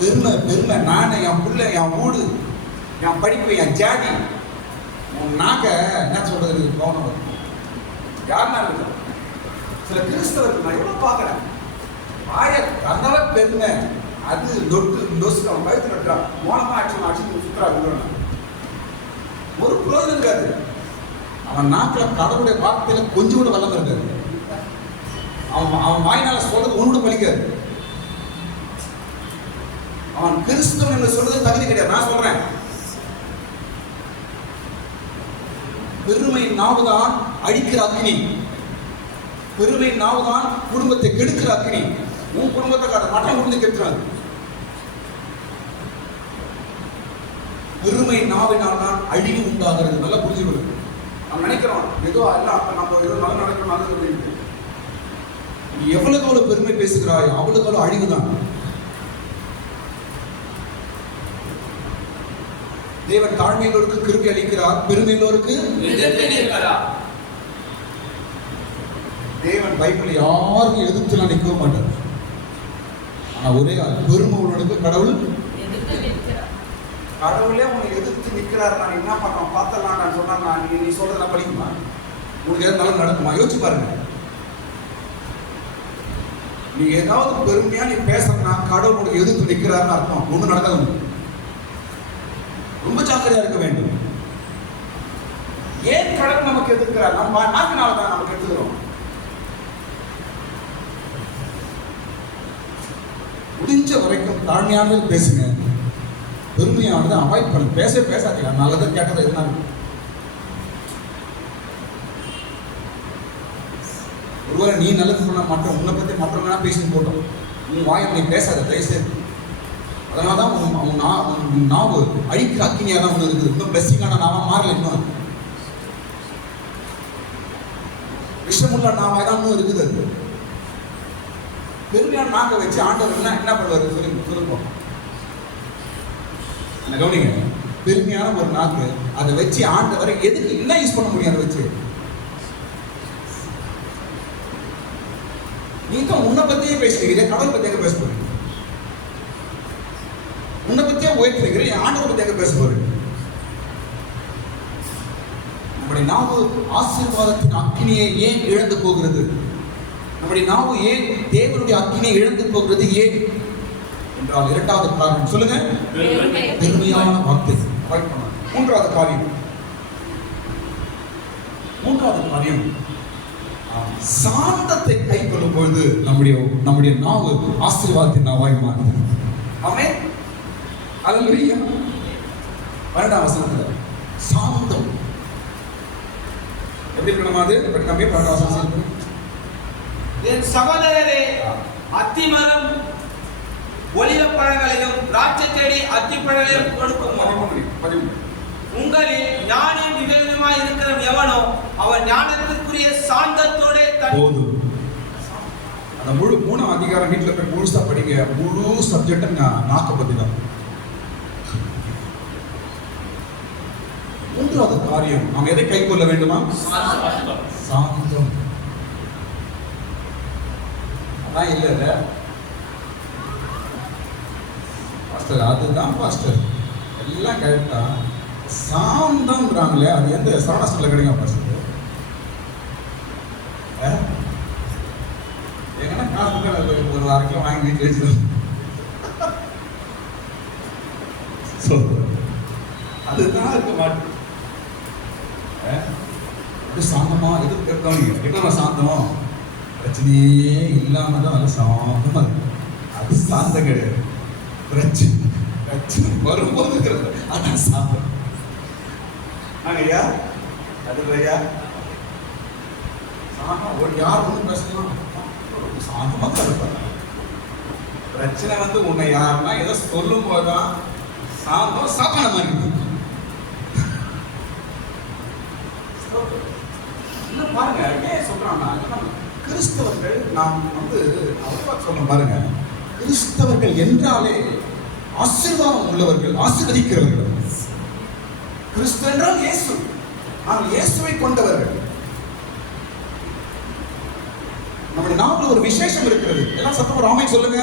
பெருமை நானே, என் புள்ள, என் வீடு, என் படிப்பு, என் ஜாதி. உன் நாக்க என்ன சொல்றது கவனம். யாருன்னா சில கிறிஸ்தவர்கள் நான் எவ்வளவு பார்க்கிறேன், வாய கதவை பெருமை, அது லொட்டு அவன் பயத்து நட்டுறான். மோனமா ஆட்சி சுற்றுறா விடுறான். ஒரு புரோஜனம் இருக்காது. அவன் நாட்டில் கடவுளுடைய வார்த்தையில கொஞ்சம் கூட வல்லம் இருக்காது. அவன் வாயினால சொல்றது ஒன்று பலிக்காது. அவன் கிறிஸ்தவன் என்று சொல்றது தகுதி கிடையாது. நான் சொல்றேன், பெருமை நாவுதான் அழிக்கிற அக்னி. பெருமை நாவுதான் குடும்பத்தை கெடுக்கிற அக்னி. உன் குடும்பத்தை காட்ட மற்ற குடும்பத்தை கெடுக்கிறாங்க. பெருமை நாவினால் தான் அழிவு உண்டாகிறது. நல்லா புரிஞ்சுக்கணும். நம்ம நினைக்கிறோம் ஏதோ எல்லாம் நம்ம ஏதோ நல்லா நடக்கிறோம் நல்லது. நீ எவ்வளவு பெருமை பேசுகிறாய் அவ்வளவு அழிவுதான். தேவன் தாழ்மையிலோருக்கு கிருபை அளிக்கிறார், பெருமையிலோருக்கு எதிர்த்து நிற்கிறார். தேவன் பைபிள் யாரும் எதிர்த்துலாம் நிற்க மாட்டார். ஆனா ஒரே பெருமை உள்ளவனுக்கு கடவுள் கடவுளே உன்னை எதிர்த்து நிற்கிறார். நான் என்ன பார்க்கலாம் பார்த்தலாம் நான் சொன்னா நீ சொல்றதெல்லாம் படிக்குமா? உனக்கு ஏதாவது நல்லா நடக்குமா? யோசிச்சு பாருங்க. நீ ஏதாவது பெருமையா நீ பேசுறனா கடவுள் உனக்கு எதிர்த்து நிற்கிறாருன்னு அர்த்தம். ஒன்றும் நடக்காது. ரொம்ப ஜாக்கிரதையா இருக்க வேண்டும். ஏன் கடவுள் நமக்கு எதிர்க்கிறார்? நம்ம நாக்குனால தான் நமக்கு எடுத்துக்கிறோம். முடிஞ்ச வரைக்கும் தாழ்மையானது பேசுங்க, பெருமையானது அவாய்ட் பண்ணு. பேசாதீங்க. நல்லதை கேட்டதை எதுனாலும். ஒருவேளை நீ நல்லது சொன்னா மற்ற உன்னை பத்தி மற்றவங்க பேசின்னு போட்டோம். உன் வாயை நீ பேசாத தயவுசெய்து. அதனாலதான் உன் நாவு அழிக்கிற அக்கினியா தான் ஒன்று இருக்குது. இன்னும் பிளஸ்ஸிங்கான நாவா மாறல. இன்னும் விஷமுள்ள நாவாய் தான் இன்னும் இருக்குது. அது பெருமையான நாக்கை வச்சு ஆண்டவர் என்ன பண்ணுவாரு சொல்லுங்க. கவனிங்க, பெருமையான ஒரு நாக்கு அதை வச்சு ஆண்டவரை எதுக்கு என்ன யூஸ் பண்ண முடியும்? அதை வச்சு நீ தான் உன்னை பத்தியே பேசுறீங்க, கடவுள் பத்தியாக பேச போறீங்க. உன்னை பத்தியே உயர்த்துறீங்க, ஆண்டவர் பத்தியாக பேச போறீங்க. நம்முடைய நாவு ஆசீர்வாதத்தின் அக்கினியை ஏன் இழந்து போகிறது? நம்முடைய நாவு ஏன் தேவனுடைய அக்கினியை இழந்து போகிறது? ஏன் என்றால் இரண்டாவது காரணம் சொல்லுங்க, பெருமையான வார்த்தை. மூன்றாவது காரியம் சாந்தத்தை கை கொள்ளும் பொழுது நம்முடைய நாவு ஆசீர்வாதத்தின் நாவாய் மாறுது. ஆமென். அல்லேலூயா. 12ஆம் வசனத்துல சாந்தம் எப்படி இருக்கணும்? அது படிக்காமே 12ஆம் வசனம். என் சகோதரரே, அத்திமரம் ஒலிவ பழங்களையும் திராட்சை செடி அத்திப்பழங்களையும் கொடுக்கும். உங்களில் ஞானி விவேகமாய் இருக்கிற எவனோ அவன் ஞானத்திற்குரிய சாந்தத்தோட போதும். அந்த முழு 3ஆம் அதிகாரம் வீட்டில் போய் முழுசா படிங்க. முழு சப்ஜெக்ட் நாக்க பத்தி தான். மூன்றாவது காரியம் நாம் எதை கை கொள்ள வேண்டுமா? சாந்தம். அதான் இல்ல பாஸ்டர், அதுதான் பாஸ்டர் எல்லாம் கரெக்டா. சாந்தம்ன்றாங்களே, அது எந்த சரணாஸ்திரத்தில் கிடைக்கும் பாஸ்டர்? எங்கன்னா காசு ஒரு 1/2 கிலோ வாங்கி வீட்டில் வச்சு அதுதான் இருக்க மாட்டேன். சாந்தமா எது கேட்கணும்? சாந்தம் பிரச்சனையே இல்லாம தான் நல்லா சாந்தமா இருக்கு. அது சாந்தம் கிடையாது. பிரச்சனை வரும்போது இருக்கிறது அதான் சாந்தம். ஐயா அது ஐயா சாந்தம். ஒரு யார் ஒன்றும் பேசலாம் சாந்தமா தான் இருப்பாங்க. பிரச்சனை வந்து உன்னை யாருன்னா ஏதோ சொல்லும் போதுதான் சாந்தம் சாப்பாடு மாதிரி இருக்கு. இன்னும் பாருங்க, ஏன் சொல்றாங்கன்னா கிறிஸ்தவர்கள் நாம் வந்து அவர்வா சொல்ல பாருங்க, கிறிஸ்தவர்கள் என்றாலே ஆசீர்வாதம் உள்ளவர்கள், ஆசீர்வதிக்கிறவர்கள். கிறிஸ்து என்றால் இயேசு. நாம் இயேசுவை கொண்டவர்கள். நம்முடைய நாவில் ஒரு விசேஷம் இருக்கிறது. எல்லாம் சத்தமா ராமே சொல்லுங்க.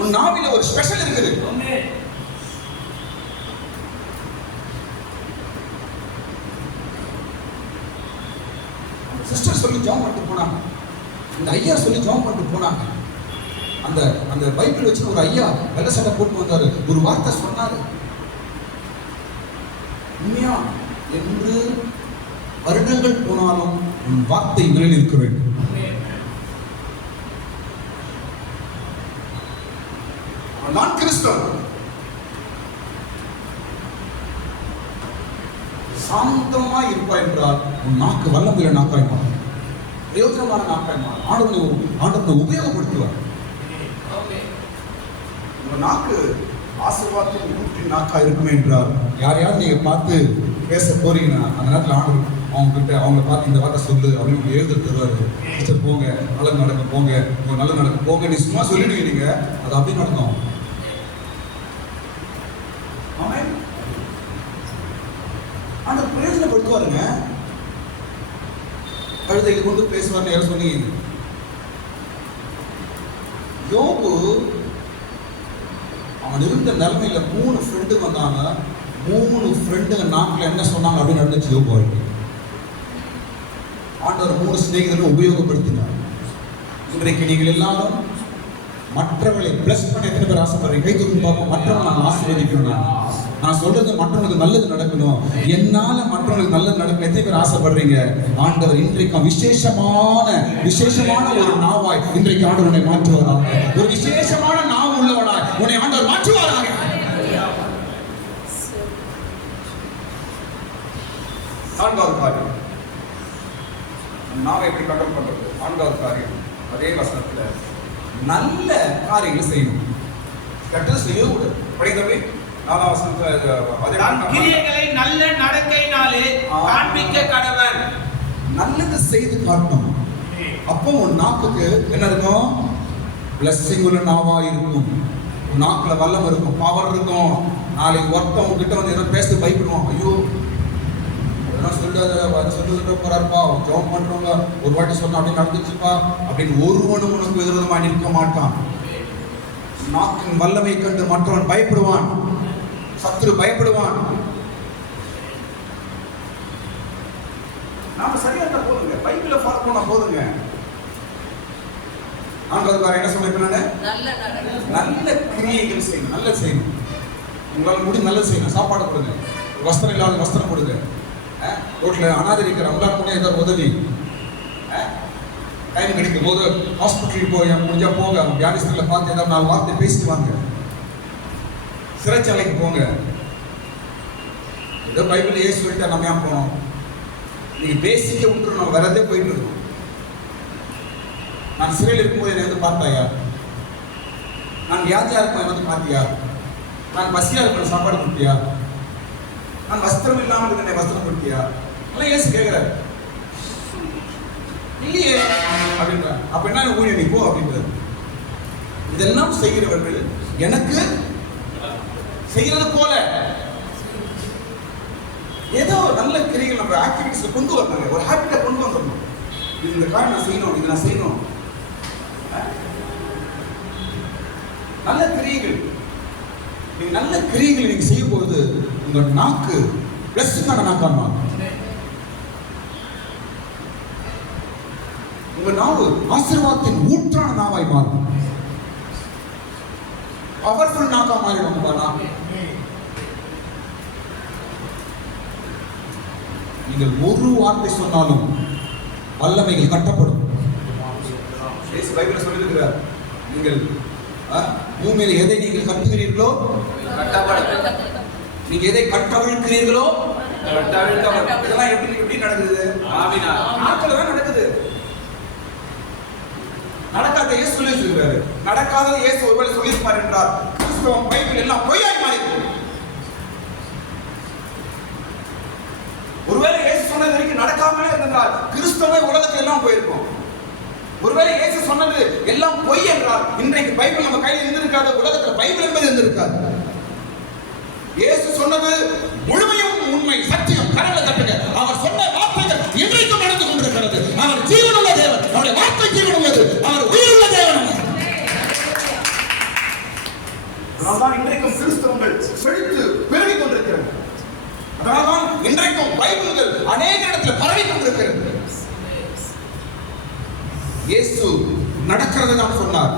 உன் நாவில ஒரு ஸ்பெஷல் இருக்குது. சிஸ்டர் சொல்லி ஜாம் பண்ணிட்டு போனாங்க, இந்த ஐயா சொல்லி ஜாம் பண்ணிட்டு போனாங்க. அந்த அந்த பைபிள் வச்சு ஒரு ஐயா வெள்ளை சட்டை போட்டு வந்தாரு, ஒரு வார்த்தை சொன்னாரு. உண்மையா என்று வருடங்கள் போனாலும் உன் வார்த்தை நிலையில் இருக்க வேண்டும். நான் கிறிஸ்தவன், சாந்தமா இருப்பாய் என்றால் உன் நாக்கு வல்லமையுள்ள நாக்காய் மாறும், பிரயோஜனமான நாக்காய் மாறும். ஆண்டவனை உபயோகப்படுத்துவார். உங்க நாக்கு ஆசீர்வாதத்தின் ஊற்றின் நாக்கா இருக்குமே என்றால் யாரையாவது நீங்க பார்த்து பேச போறீங்கன்னா அந்த நேரத்தில் ஆண்டவர் அவங்க கிட்ட அவங்கள பார்த்து இந்த வார்த்தை சொல்லு அப்படின்னு எழுத தருவாரு. சிஸ்டர் போங்க, நல்லது நடக்க போங்க, உங்க நல்லது நடக்க போங்க, நீ சும்மா சொல்லிடுவீங்க, நீங்க அது அப்படி நடக்கும். அந்த பிரயோஜனப்படுத்துவாருங்க. கழுதைக்கு கொண்டு பேசுவார்னு யாரும் சொன்னீங்க. யோபு அவன் இருந்த நிலைமையில 3 ஃப்ரெண்டு வந்தாங்க. 3 ஃப்ரெண்டுங்க நாட்டில் என்ன சொன்னாங்க அப்படின்னு நடந்துச்சு யோபு வாழ்க்கை. ஆண்டவர் 3 சிநேகிதரை உபயோகப்படுத்தினார். இன்றைக்கு நீங்கள் எல்லாரும் மற்றவர்களை பிளஸ் பண்ண எத்தனை பேர் ஆசைப்படுறீங்க? கை தூக்கி பார்ப்போம். மற்றவங்க நான் ஆசீர்வதிக்கணும், நான் சொல்றது மற்றவங்களுக்கு நல்லது நடக்கணும், என்னால மற்றவங்களுக்கு நல்லது நடக்கணும், எத்தனை பேர் ஆசைப்படுறீங்க? ஆண்டவர் இன்றைக்கு விசேஷமான ஒரு நாவாய் இன்றைக்கு ஆண்டவர் உன்னை மாற்றுவாராக. ஒரு விசேஷமான நாவு உள்ளவனாய் உன்னை ஆண்டவர் மாற்றுவாராக. நான்காவது காரியம், நாவை எப்படி கண்ட்ரோல் பண்றது? நான்காவது காரியம், அதே வசனத்துல நல்ல காரியங்கள் செய்யணும், கெட்டது செய்யக்கூடாது. படிக்கிறவே கிரியைகளை நல்ல நடக்கையினாலே காண்பிக்க கடவன். நல்லது செய்து காட்டணும். அப்போ உன் நாக்குக்கு என்ன இருக்கும்? பிளஸிங் உள்ள நாவா இருக்கும். உன் நாக்குல வல்லம் இருக்கும், பவர் இருக்கும். நாளைக்கு ஒருத்தவங்க கிட்ட வந்து ஏதோ பேச பயப்படுவோம். ஐயோ சொல்லிட்டு போறாருப்பா, ஜெபம் பண்றவங்க ஒரு வாட்டி சொன்னா அப்படி நடந்துச்சுப்பா அப்படின்னு ஒருவனும் உனக்கு விரோதமா நிற்க மாட்டான். நாக்கின் வல்லமை கண்டு மற்றவன் பயப்படுவான், சத்துரு பயப்படுவான். நாம சரியா இருந்தா போதுங்க, பைபிள ஃபாலோ பண்ணா போதுங்க. ஆண்டவர் என்ன சொல்லிருக்கானே? நல்ல கிரியைகள் செய்யணும், நல்லது செய்யணும். உங்களால முடிஞ்ச நல்லது செய்யணும். சாப்பாடு கொடுங்க, வஸ்திரம் இல்லாத வஸ்திரம் கொடுங்க, ரோட்ல அனாதரிக்கிற அவங்களால கூட ஏதாவது உதவி, டைம் கிடைக்கும் போது ஹாஸ்பிட்டலுக்கு போய் முடிஞ்சா போங்க, வியாதிஸ்தர்களை பார்த்து ஏதாவது 4 வார்த்தை பேசிட்டு வாங்க. சிறைச்சாலைக்கு போங்க. ஏதோ பைபிள் ஏசி சொல்லிட்டு நம்ம ஏன் போனோம்? நீங்க பேசிக்க விட்டுரு, நம்ம வரதே போயிட்டு இருக்கோம். நான் சிறையில் இருக்கும்போது என்னை வந்து பார்த்தாயா? நான் வியாதியா இருக்கும் வந்து பார்த்தியா? நான் பசியா இருக்கிற சாப்பாடு கொடுத்தியா? நான் வஸ்திரம் இல்லாமல் இருக்க வஸ்திரம் கொடுத்தியா? எல்லாம் ஏசு கேட்கிறாரு. இல்லையே அப்படின்ற. அப்ப என்ன ஊழியம் நீ போ அப்படின்றது. இதெல்லாம் செய்கிறவர்கள் எனக்கு செய்கிறது போல ஏதோ நல்ல கிரியைகள் நம்ம ஆக்டிவிட்டிஸ்ல கொண்டு வரணும். ஒரு ஹாபிட்டை கொண்டு வந்துடணும். இந்த காரியம் நான் செய்யணும், இது நான் செய்யணும். நல்ல கிரியைகள், நீங்க நல்ல கிரியைகளை நீங்க செய்யும் போது உங்க நாக்கு பிளஸ்ஸுக்கான நாக்கா மாறும். உங்க நாவு ஆசீர்வாதத்தின் ஊற்றான நாவாய் மாறும். பவர்ஃபுல் நாக்கா மாறிடும் உங்க நாக்கு. நீங்கள் ஒரு வார்த்தை சொன்னாலும் வல்லமைகள் கட்டப்படும். பைபிள் சொல்லியிருக்கிறார், நீங்கள் பூமியில் எதை நீங்கள் கட்டுகிறீர்களோ கட்டப்படும், நீங்க எதை கட்டவிழ்கிறீர்களோ கட்டவிழ்க்கப்படும். இதெல்லாம் எப்படி நடக்குது? நாட்கள் தான் நடக்குது. நடக்காத இயேசு சொல்லியிருக்கிறாரு. நடக்காத இயேசு ஒருவேளை சொல்லியிருப்பார் என்றால் கிறிஸ்தவம் பைபிள் எல்லாம் பொய்யாய் மாறிடும். ஒருவேளை இயேசு சொன்னது வரைக்கும் நடக்காமலே இருந்தால் கிறிஸ்தவ உலகத்தில் எல்லாம் போயிருக்கும். ஒருவேளை இயேசு சொன்னது எல்லாம் பொய் என்றால் இன்றைக்கு பைபிள் நம்ம கையில் இருந்திருக்காது, உலகத்தில் பைபிள் என்பது இருந்திருக்காது. இயேசு சொன்னது முழுமையும் உண்மை, சத்தியம். கரங்களை தட்டுங்க. அவர் சொன்ன வார்த்தைகள் இன்றைக்கும் நடந்து கொண்டிருக்கிறது. அவர் ஜீவனுள்ள தேவன், அவருடைய வார்த்தை ஜீவன் உள்ளது, அவர் உயிருள்ள தேவன். அதனால்தான் இன்றைக்கும் கிறிஸ்தவங்கள் செழித்து பெருகிக் கொண்டிருக்கிறது. அதனால்தான் இன்றைக்கும் பைபிள்கள் அநேக இடத்தில் பரவி கொண்டிருக்கிறது. இயேசு நடக்கிறது தான் சொன்னார்.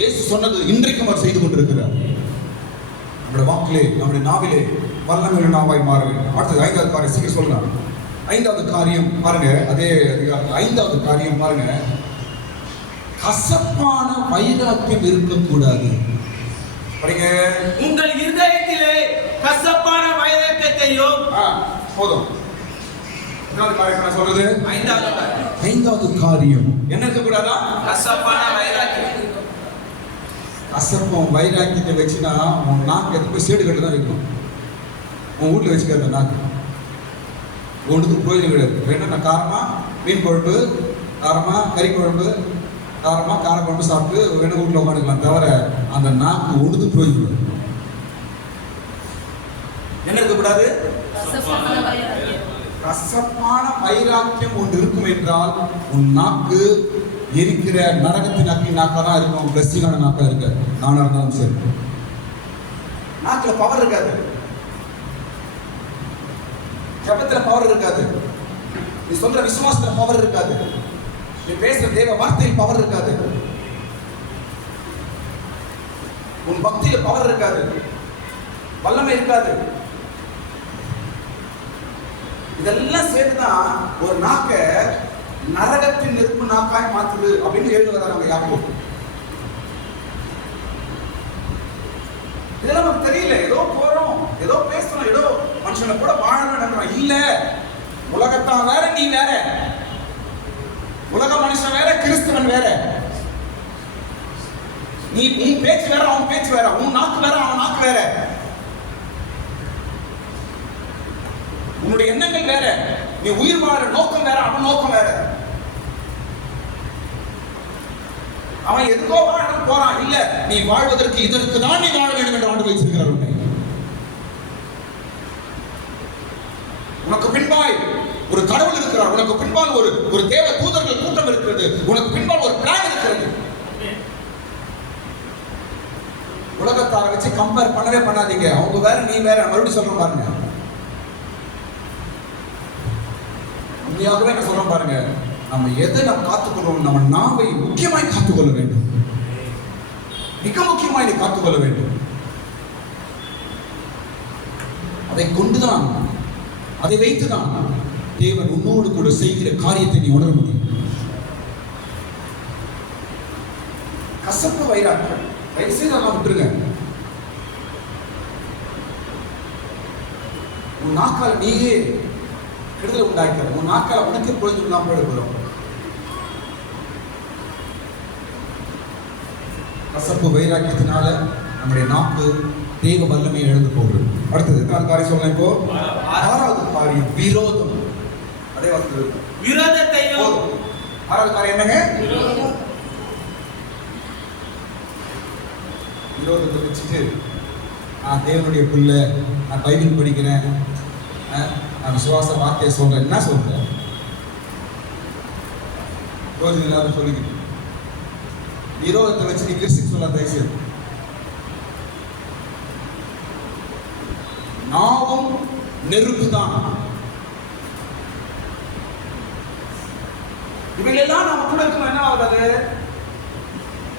இயேசு சொன்னது இன்றைக்கும் அவர் செய்து கொண்டிருக்கிறார். நம்முடைய வாக்கிலே, நம்முடைய நாவிலே வல்லமையுள்ள நாவாய் மாற வேண்டும். அடுத்தது 5வது காரியம் சீக்கிரம் சொல்லலாம். 5வது காரியம் பாருங்க, அதே அதிகாரத்தில் 5வது காரியம் பாருங்க, கசப்பான வைராக்கியம் இருக்கக்கூடாது. பாருங்க, உங்கள் இருதயத்திலே கசப்பான வைராக்கியத்தையும் போதும். என்னாவது காரியம் நான் சொல்றது? 5வது காரியம். 5வது காரியம் என்ன இருக்கக்கூடாதா? கசப்பான வைராக்கியம். கசப்பம் வைராக்கியத்தை வச்சுனா உன் நாக்கு எடுத்து போய் சேடு கட்டு தான் வைக்கணும். உன் வீட்டில் வச்சுக்காத நாக்கு ஒன்றுக்கு பிரயோஜனம் கிடையாது. வேணும்னா காரமா மீன் குழம்பு, காரமா கறி குழம்பு, காரமா கார குழம்பு சாப்பிட்டு வேணும் வீட்டில் உட்காந்துக்கலாம். தவிர அந்த நாக்கு ஒன்றுக்கு பிரயோஜனம் என்ன இருக்கக்கூடாது? கசப்பான வைராக்கியம் ஒன்று இருக்கும் என்றால் உன் நாக்கு எரிக்கிற நரகத்தின் அக்கி நாக்கா தான் இருக்கும். பிளஸ்டிங்கான நாக்கா இருக்கு. நானா இருந்தாலும் சரி, நாக்குல பவர் இருக்காது, ஜபத்துல பவர் இருக்காது, நீ சொல்ற விசுவாசத்துல பவர் இருக்காது, நீ பேசுற தேவ வார்த்தையில் பவர் இருக்காது, உன் பக்தியில பவர் இருக்காது, வல்லமை இருக்காது. இதெல்லாம் சேர்த்துதான் ஒரு நாக்க நரகத்தின் நெருப்பு நாக்காய் மாத்துது அப்படின்னு எழுதுவதாங்க யாக்கோபு. இதெல்லாம் நமக்கு தெரியல. ஏதோ போறோம், ஏதோ பேசணும், ஏதோ மனுஷனை கூட வாழணும் நினைக்கிறோம். இல்ல, உலகத்தான் வேற, நீ வேற. உலக மனுஷன் வேற, கிறிஸ்துவன் வேற. நீ பேச்சு வேற, அவன் பேச்சு வேற. உன் நாக்கு வேற, அவன் நாக்கு வேற. உன்னுடைய எண்ணங்கள் வேற. நீ உயிர் வாழ நோக்கம் வேற, அவன் நோக்கம் வேற. அவன் எதுக்கோ வாழ போறான். இல்ல, நீ வாழ்வதற்கு இதற்கு தான் நீ வாழ வேண்டும் என்று ஆண்டு வைத்திருக்கிறார். உனக்கு பின்பாய் ஒரு கடவுள் இருக்கிறார். உனக்கு பின்பால் ஒரு தேவ தூதர்கள் கூட்டம் இருக்கிறது. உனக்கு பின்பால் ஒரு பிளான் இருக்கிறது. உலகத்தாரை வச்சு கம்பேர் பண்ணவே பண்ணாதீங்க. அவங்க வேற, நீ வேற. மறுபடியும் சொல்றேன் பாருங்க, உண்மையாகவே என்ன சொல்றோம் பாருங்க, நம்ம எதை நம்ம காத்துக்கொள்வோம்? நம்ம நாவை முக்கியமாய் காத்துக்கொள்ள வேண்டும். மிக முக்கியமாய் நீ காத்துக்கொள்ள வேண்டும். அதை கொண்டுதான், அதை வைத்துதான் தேவன் உன்னோடு கூட செய்கிற காரியத்தை நீ உணர முடியும். கசப்பு வைராக்கியம் தயவு செய்து அதெல்லாம் விட்டுருங்க. உன் நாக்கால் நீயே கெடுதல் உண்டாக்கிற, உன் நாக்கால உனக்கு பொழுது இல்லாம போயிடும். கசப்பு வைராக்கியத்தினால நம்முடைய நாக்கு தேவ வல்லமை இழந்து போகுது. அடுத்தது எத்தனாவது காரியம் சொல்லலாம்? இப்போ 6வது காரியம் விரோதம். அதே வந்து விரோதத்தையும். 6வது காரியம் என்னங்க? விரோதத்தை வச்சுட்டு நான் தேவனுடைய பிள்ளை, நான் பைபிள் படிக்கிறேன், நான் விசுவாச வார்த்தையை சொல்றேன், என்ன சொல்றேன்? ரோஜு எல்லாரும் சொல்லிக்கிட்டு விரோதத்தை வச்சு நீ கிறிஸ்டின் சொல்ல தயவுசெய்து. நாவும் நெருப்பு தான். இவையெல்லாம் நம்ம கூட இருக்கணும். என்ன ஆகுது?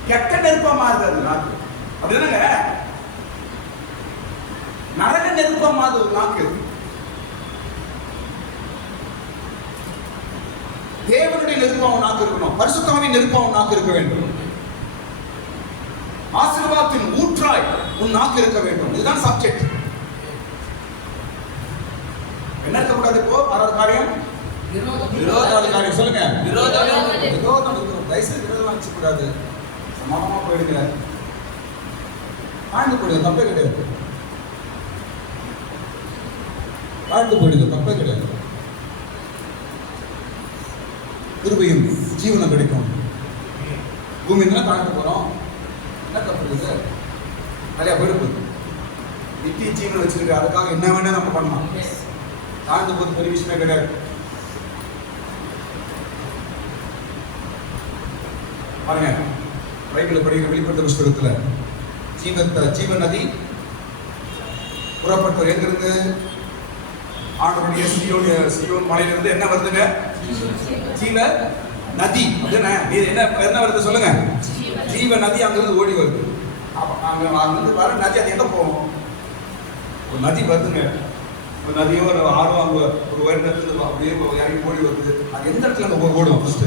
கெட்ட நெருப்பா மாறுது நாக்கு. அப்படி என்னங்க? நரக நெருப்பா மாறுது நாக்கு. தேவனுடைய நெருப்பாவும் நாக்கு இருக்கணும். பரிசுத்தாவின் நெருப்பாவும் நாக்கு இருக்க வேண்டும். ஆசீர்வாதத்தின் ஊற்றாய் உன் நாக்கு இருக்க வேண்டும். இதுதான் சப்ஜெக்ட். என்ன இருக்கக்கூடாது? இப்போ 6வது காரியம் விரோதம். காரியம் சொல்லுங்க. விரோதம் இருக்கணும். தயவுசெய்து விரோதம் வச்சுக்கூடாது. சமாதானமா போயிடுங்க, வாழ்ந்து போயிடுங்க, தப்பே கிடையாது. வாழ்ந்து போயிடுங்க, தப்பே கிடையாது. கிருபையும் ஜீவனம் கிடைக்கும். பூமியில தான் தாழ்ந்து போறோம். என்ன தப்பு இருக்குது? நிறைய போயிடுது. நித்திய ஜீவனம் வச்சிருக்கு. அதுக்காக என்ன வேணா நம்ம பண்ணலாம். தாழ்ந்து போது பெரிய விஷயமே கிடையாது. பாருங்க, பைபிள் படிக்கிற வெளிப்படுத்த புஸ்தகத்துல ஜீவன் நதி புறப்பட்டவர் எங்கிருந்து? ஆண்டவருடைய சியோன் மலையிலிருந்து என்ன வருதுங்க? ஜீவ நதி. என்ன வருது சொல்லுங்க? ஜீவ நதி அங்கிருந்து ஓடி வருது. அங்கிருந்து வர நதி அது எங்க போகும்? ஒரு நதி வருதுங்க, ஒரு நதியோ ஒரு ஆறோ அங்க ஒரு உயரத்துல அப்படியே இறங்கி ஓடி வருது. அது எந்த இடத்துல அங்க ஓடும்? ஃபர்ஸ்ட்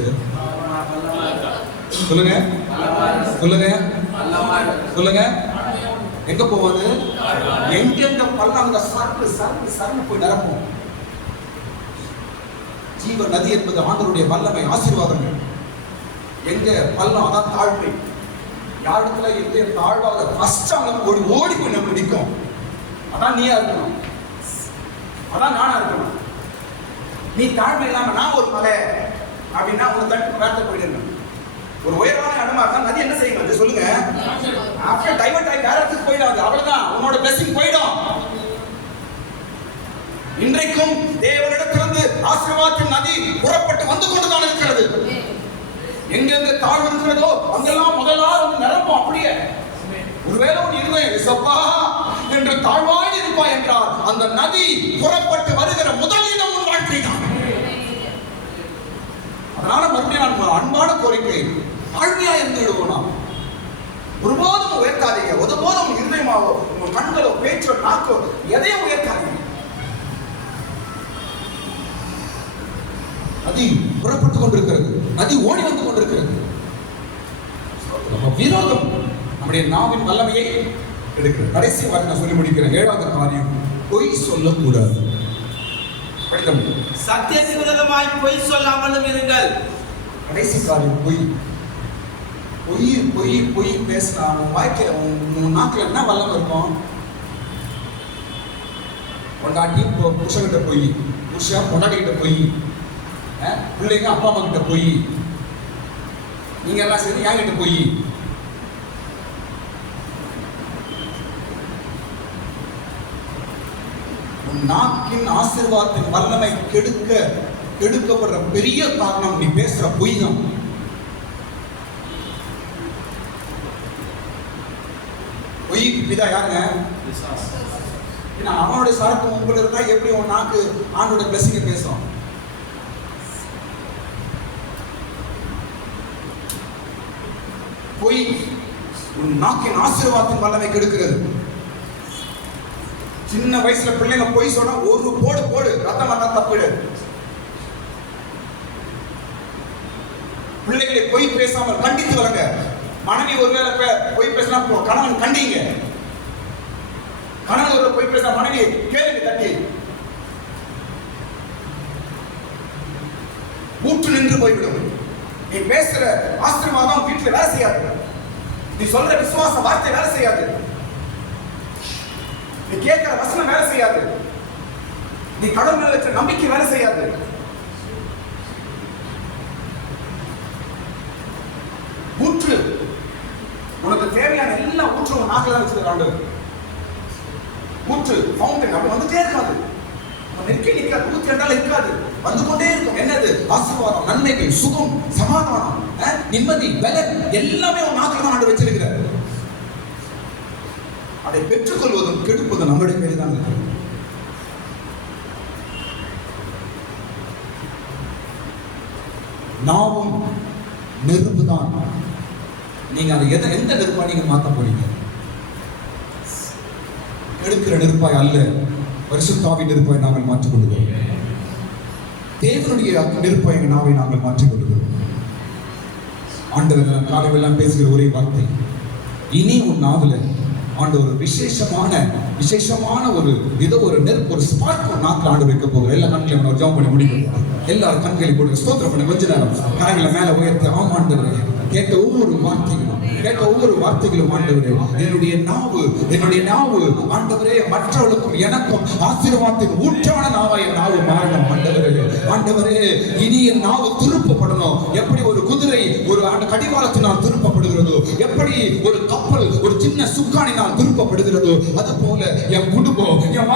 சொல்லுங்க சொல்லுங்க சொல்லுங்க. எங்க போவாது? எங்கெங்க பள்ளம் அங்க சர்க்கு சர்க்கு சர்க்கு போய் நிரப்பும். ஜீவ நதி என்பது ஆண்டவருடைய வல்லமை, ஆசீர்வாதங்கள். எங்க பள்ளம் அதான் தாழ்மை. யாரிடத்துல எந்த தாழ்வாக ஃபர்ஸ்ட் அங்க ஓடி ஓடி போய் நம்ம நிற்கும். அதான் நீயா இருக்கணும், அதான் நானா இருக்கணும். நீ தாழ்மை இல்லாம நான் ஒரு மலை அப்படின்னா உங்க தட்டு வேர்த்த போயிடுங்க. ஒரு உயரமான இடமா இருந்தா நதி என்ன செய்யும் சொல்லுங்க? அப்படியே டைவர்ட் ஆகி வேற இடத்துக்கு போயிடாது. அவ்வளவுதான், உன்னோட பிளஸிங் போயிடும். இன்றைக்கும் தேவனிடத்திலிருந்து ஆசீர்வாதத்தின் நதி புறப்பட்டு வந்து கொண்டுதான் இருக்கிறது. எங்கெங்க தாழ்வு இருக்கிறதோ அங்கெல்லாம் முதலா வந்து நிரம்பும். அப்படியே ஒருவேளை உன் இருதயம் இயேசப்பா என்று தாழ்வாய் இருப்பாய் என்றால் அந்த நதி புறப்பட்டு வருகிற முதல் இடம் உன் வாழ்க்கை தான். அதனால மறுபடியும் நான் அன்பான கோரிக்கை, தாழ்மையா இருந்து விடுவோம். நாம் ஒருபோதும் உயர்த்தாதீங்க. ஒருபோதும் உங்க இருதயமாவோ உங்க கண்களோ பேச்சோ நாக்கோ எதையும் உயர்த்தாதீங்க. நதி புறப்பட்டுக் கொண்டிருக்கிறது, நதி ஓடி வந்து கொண்டிருக்கிறது. விரோதம் நம்முடைய நாவின் வல்லமையை எடுக்கிறது. கடைசி வார்த்தை நான் சொல்லி முடிக்கிறேன். 7வது காரியம், பொய் சொல்லக்கூடாது. சத்தியத்துக்கு விரோதமாய் பொய் சொல்லாமலும் இருங்கள். கடைசி காரியம் பொய். பொய் பொய் பொய் பேசினா உன் வாழ்க்கையில உன் நாக்கில் என்ன வல்லமை இருக்கும்? பொண்டாட்டி புருஷன்கிட்ட பொய், புருஷன் பொண்டாட்டி கிட்ட பொய், பிள்ளைங்க அப்பா அம்மா கிட்ட பொய், நீங்க எல்லாம் சேர்ந்து என் கிட்ட பொய். நாக்கின் ஆசீர்வாதத்தின் வல்லமை கெடுக்கப்படுற பெரிய காரணம் நீ பேசுற பொய் தான். பொய்க்கு பிதா யாருங்க? அவனுடைய சார்பு உங்களை இருந்தா எப்படி உன் நாக்கு ஆண்டோட பிளஸிங்க பேசும்? பொய் உன் நாக்கின் ஆசீர்வாதத்தின் வல்லமை கெடுக்கிறது. சின்ன வயசுல பிள்ளைங்க பொய் சொன்னா ஒரு போடு போடு ரத்தம் வந்தா தப்பிடு. பிள்ளைகளை பொய் பேசாமல் கண்டித்து வளங்க. மனைவி ஒருவேளை பொய் பேசினா கணவன் கண்டிங்க. கணவன் ஒரு பொய் பேசினா மனைவி கேளுங்க தட்டி. ஊற்று நின்று போய்விடும். நீ பேசுற ஆசீர்வாதம் வீட்டுல வேலை செய்யாது. நீ சொல்ற விசுவாச வார்த்தை வேலை செய்யாது. நீ கேட்கிற வசனம் வேலை செய்யாது. நீ கடவுள் மேல வச்ச நம்பிக்கை வேலை செய்யாது. ஊற்று உனக்கு தேவையான எல்லா ஊற்றும் நாக்கில் தான் வச்சிருக்காண்டு. ஊற்று ஃபவுண்டன் அப்படி வந்துட்டே இருக்காது, நெருக்கி நிற்காது. ஊற்று என்றால் இருக்காது, வந்து கொண்டே இருக்கும். என்னது? ஆசீர்வாதம், நன்மைகள், சுகம், சமாதானம், நிம்மதி, பலன் எல்லாமே உன் நாக்கில் தான் ஆண்டு வச்சிருக்கிறார். அதை பெற்றுக்கொள்வதும் கெடுப்பதும் நம்முடைய கையில் தான் இருக்கு. நாவும் நெருப்பு தான். நீங்க அதை எந்த நெருப்பா நீங்க மாத்த போறீங்க? கெடுக்கிற நெருப்பாய் அல்ல, பரிசுத்தாவின் நெருப்பாய் நாங்கள் மாற்றிக் கொள்கிறோம். தேவனுடைய நெருப்பாய் எங்கள் நாவை நாங்கள் மாற்றிக் கொள்கிறோம். ஆண்டவர் காலையெல்லாம் பேசுகிற ஒரே வார்த்தை, இனி உன் நாவல ஆண்டவர் விசேஷமான ஒரு ஏதோ ஒரு நெருப்பு, ஒரு ஸ்பார்க் நாக்கில் ஆண்டு வைக்க போகிறோம். எல்லா கண்களையும் ஜெபம் பண்ணி முடிக்கும். எல்லாரும் கண்களை போடுங்க, ஸ்தோத்திரம் பண்ணி கொஞ்ச நேரம் கரங்களை மேல உயர்த்தி ஆமாண்டவரே, கேட்ட ஒவ்வொரு வார்த்தைகளும் ஆண்டவரே, என்னுடைய நாவு ஆண்டவரே மற்றவர்களுக்கும் எனக்கும் ஆசீர்வாதத்தின் ஊற்றான நாவா என் நாவு மாறணும். ஆண்டவரே இனி என் நாவு திருப்பப்படணும். எப்படி ஒரு குதிரை ஒரு கடிவாளத்தினால் திருப்பப்படுகிறதோ, எப்படி ஒரு கப்பல் ஒரு சின்ன சுக்கானினால் திருப்பப்படுகிறதோ, அது போல என் குடும்பம், என்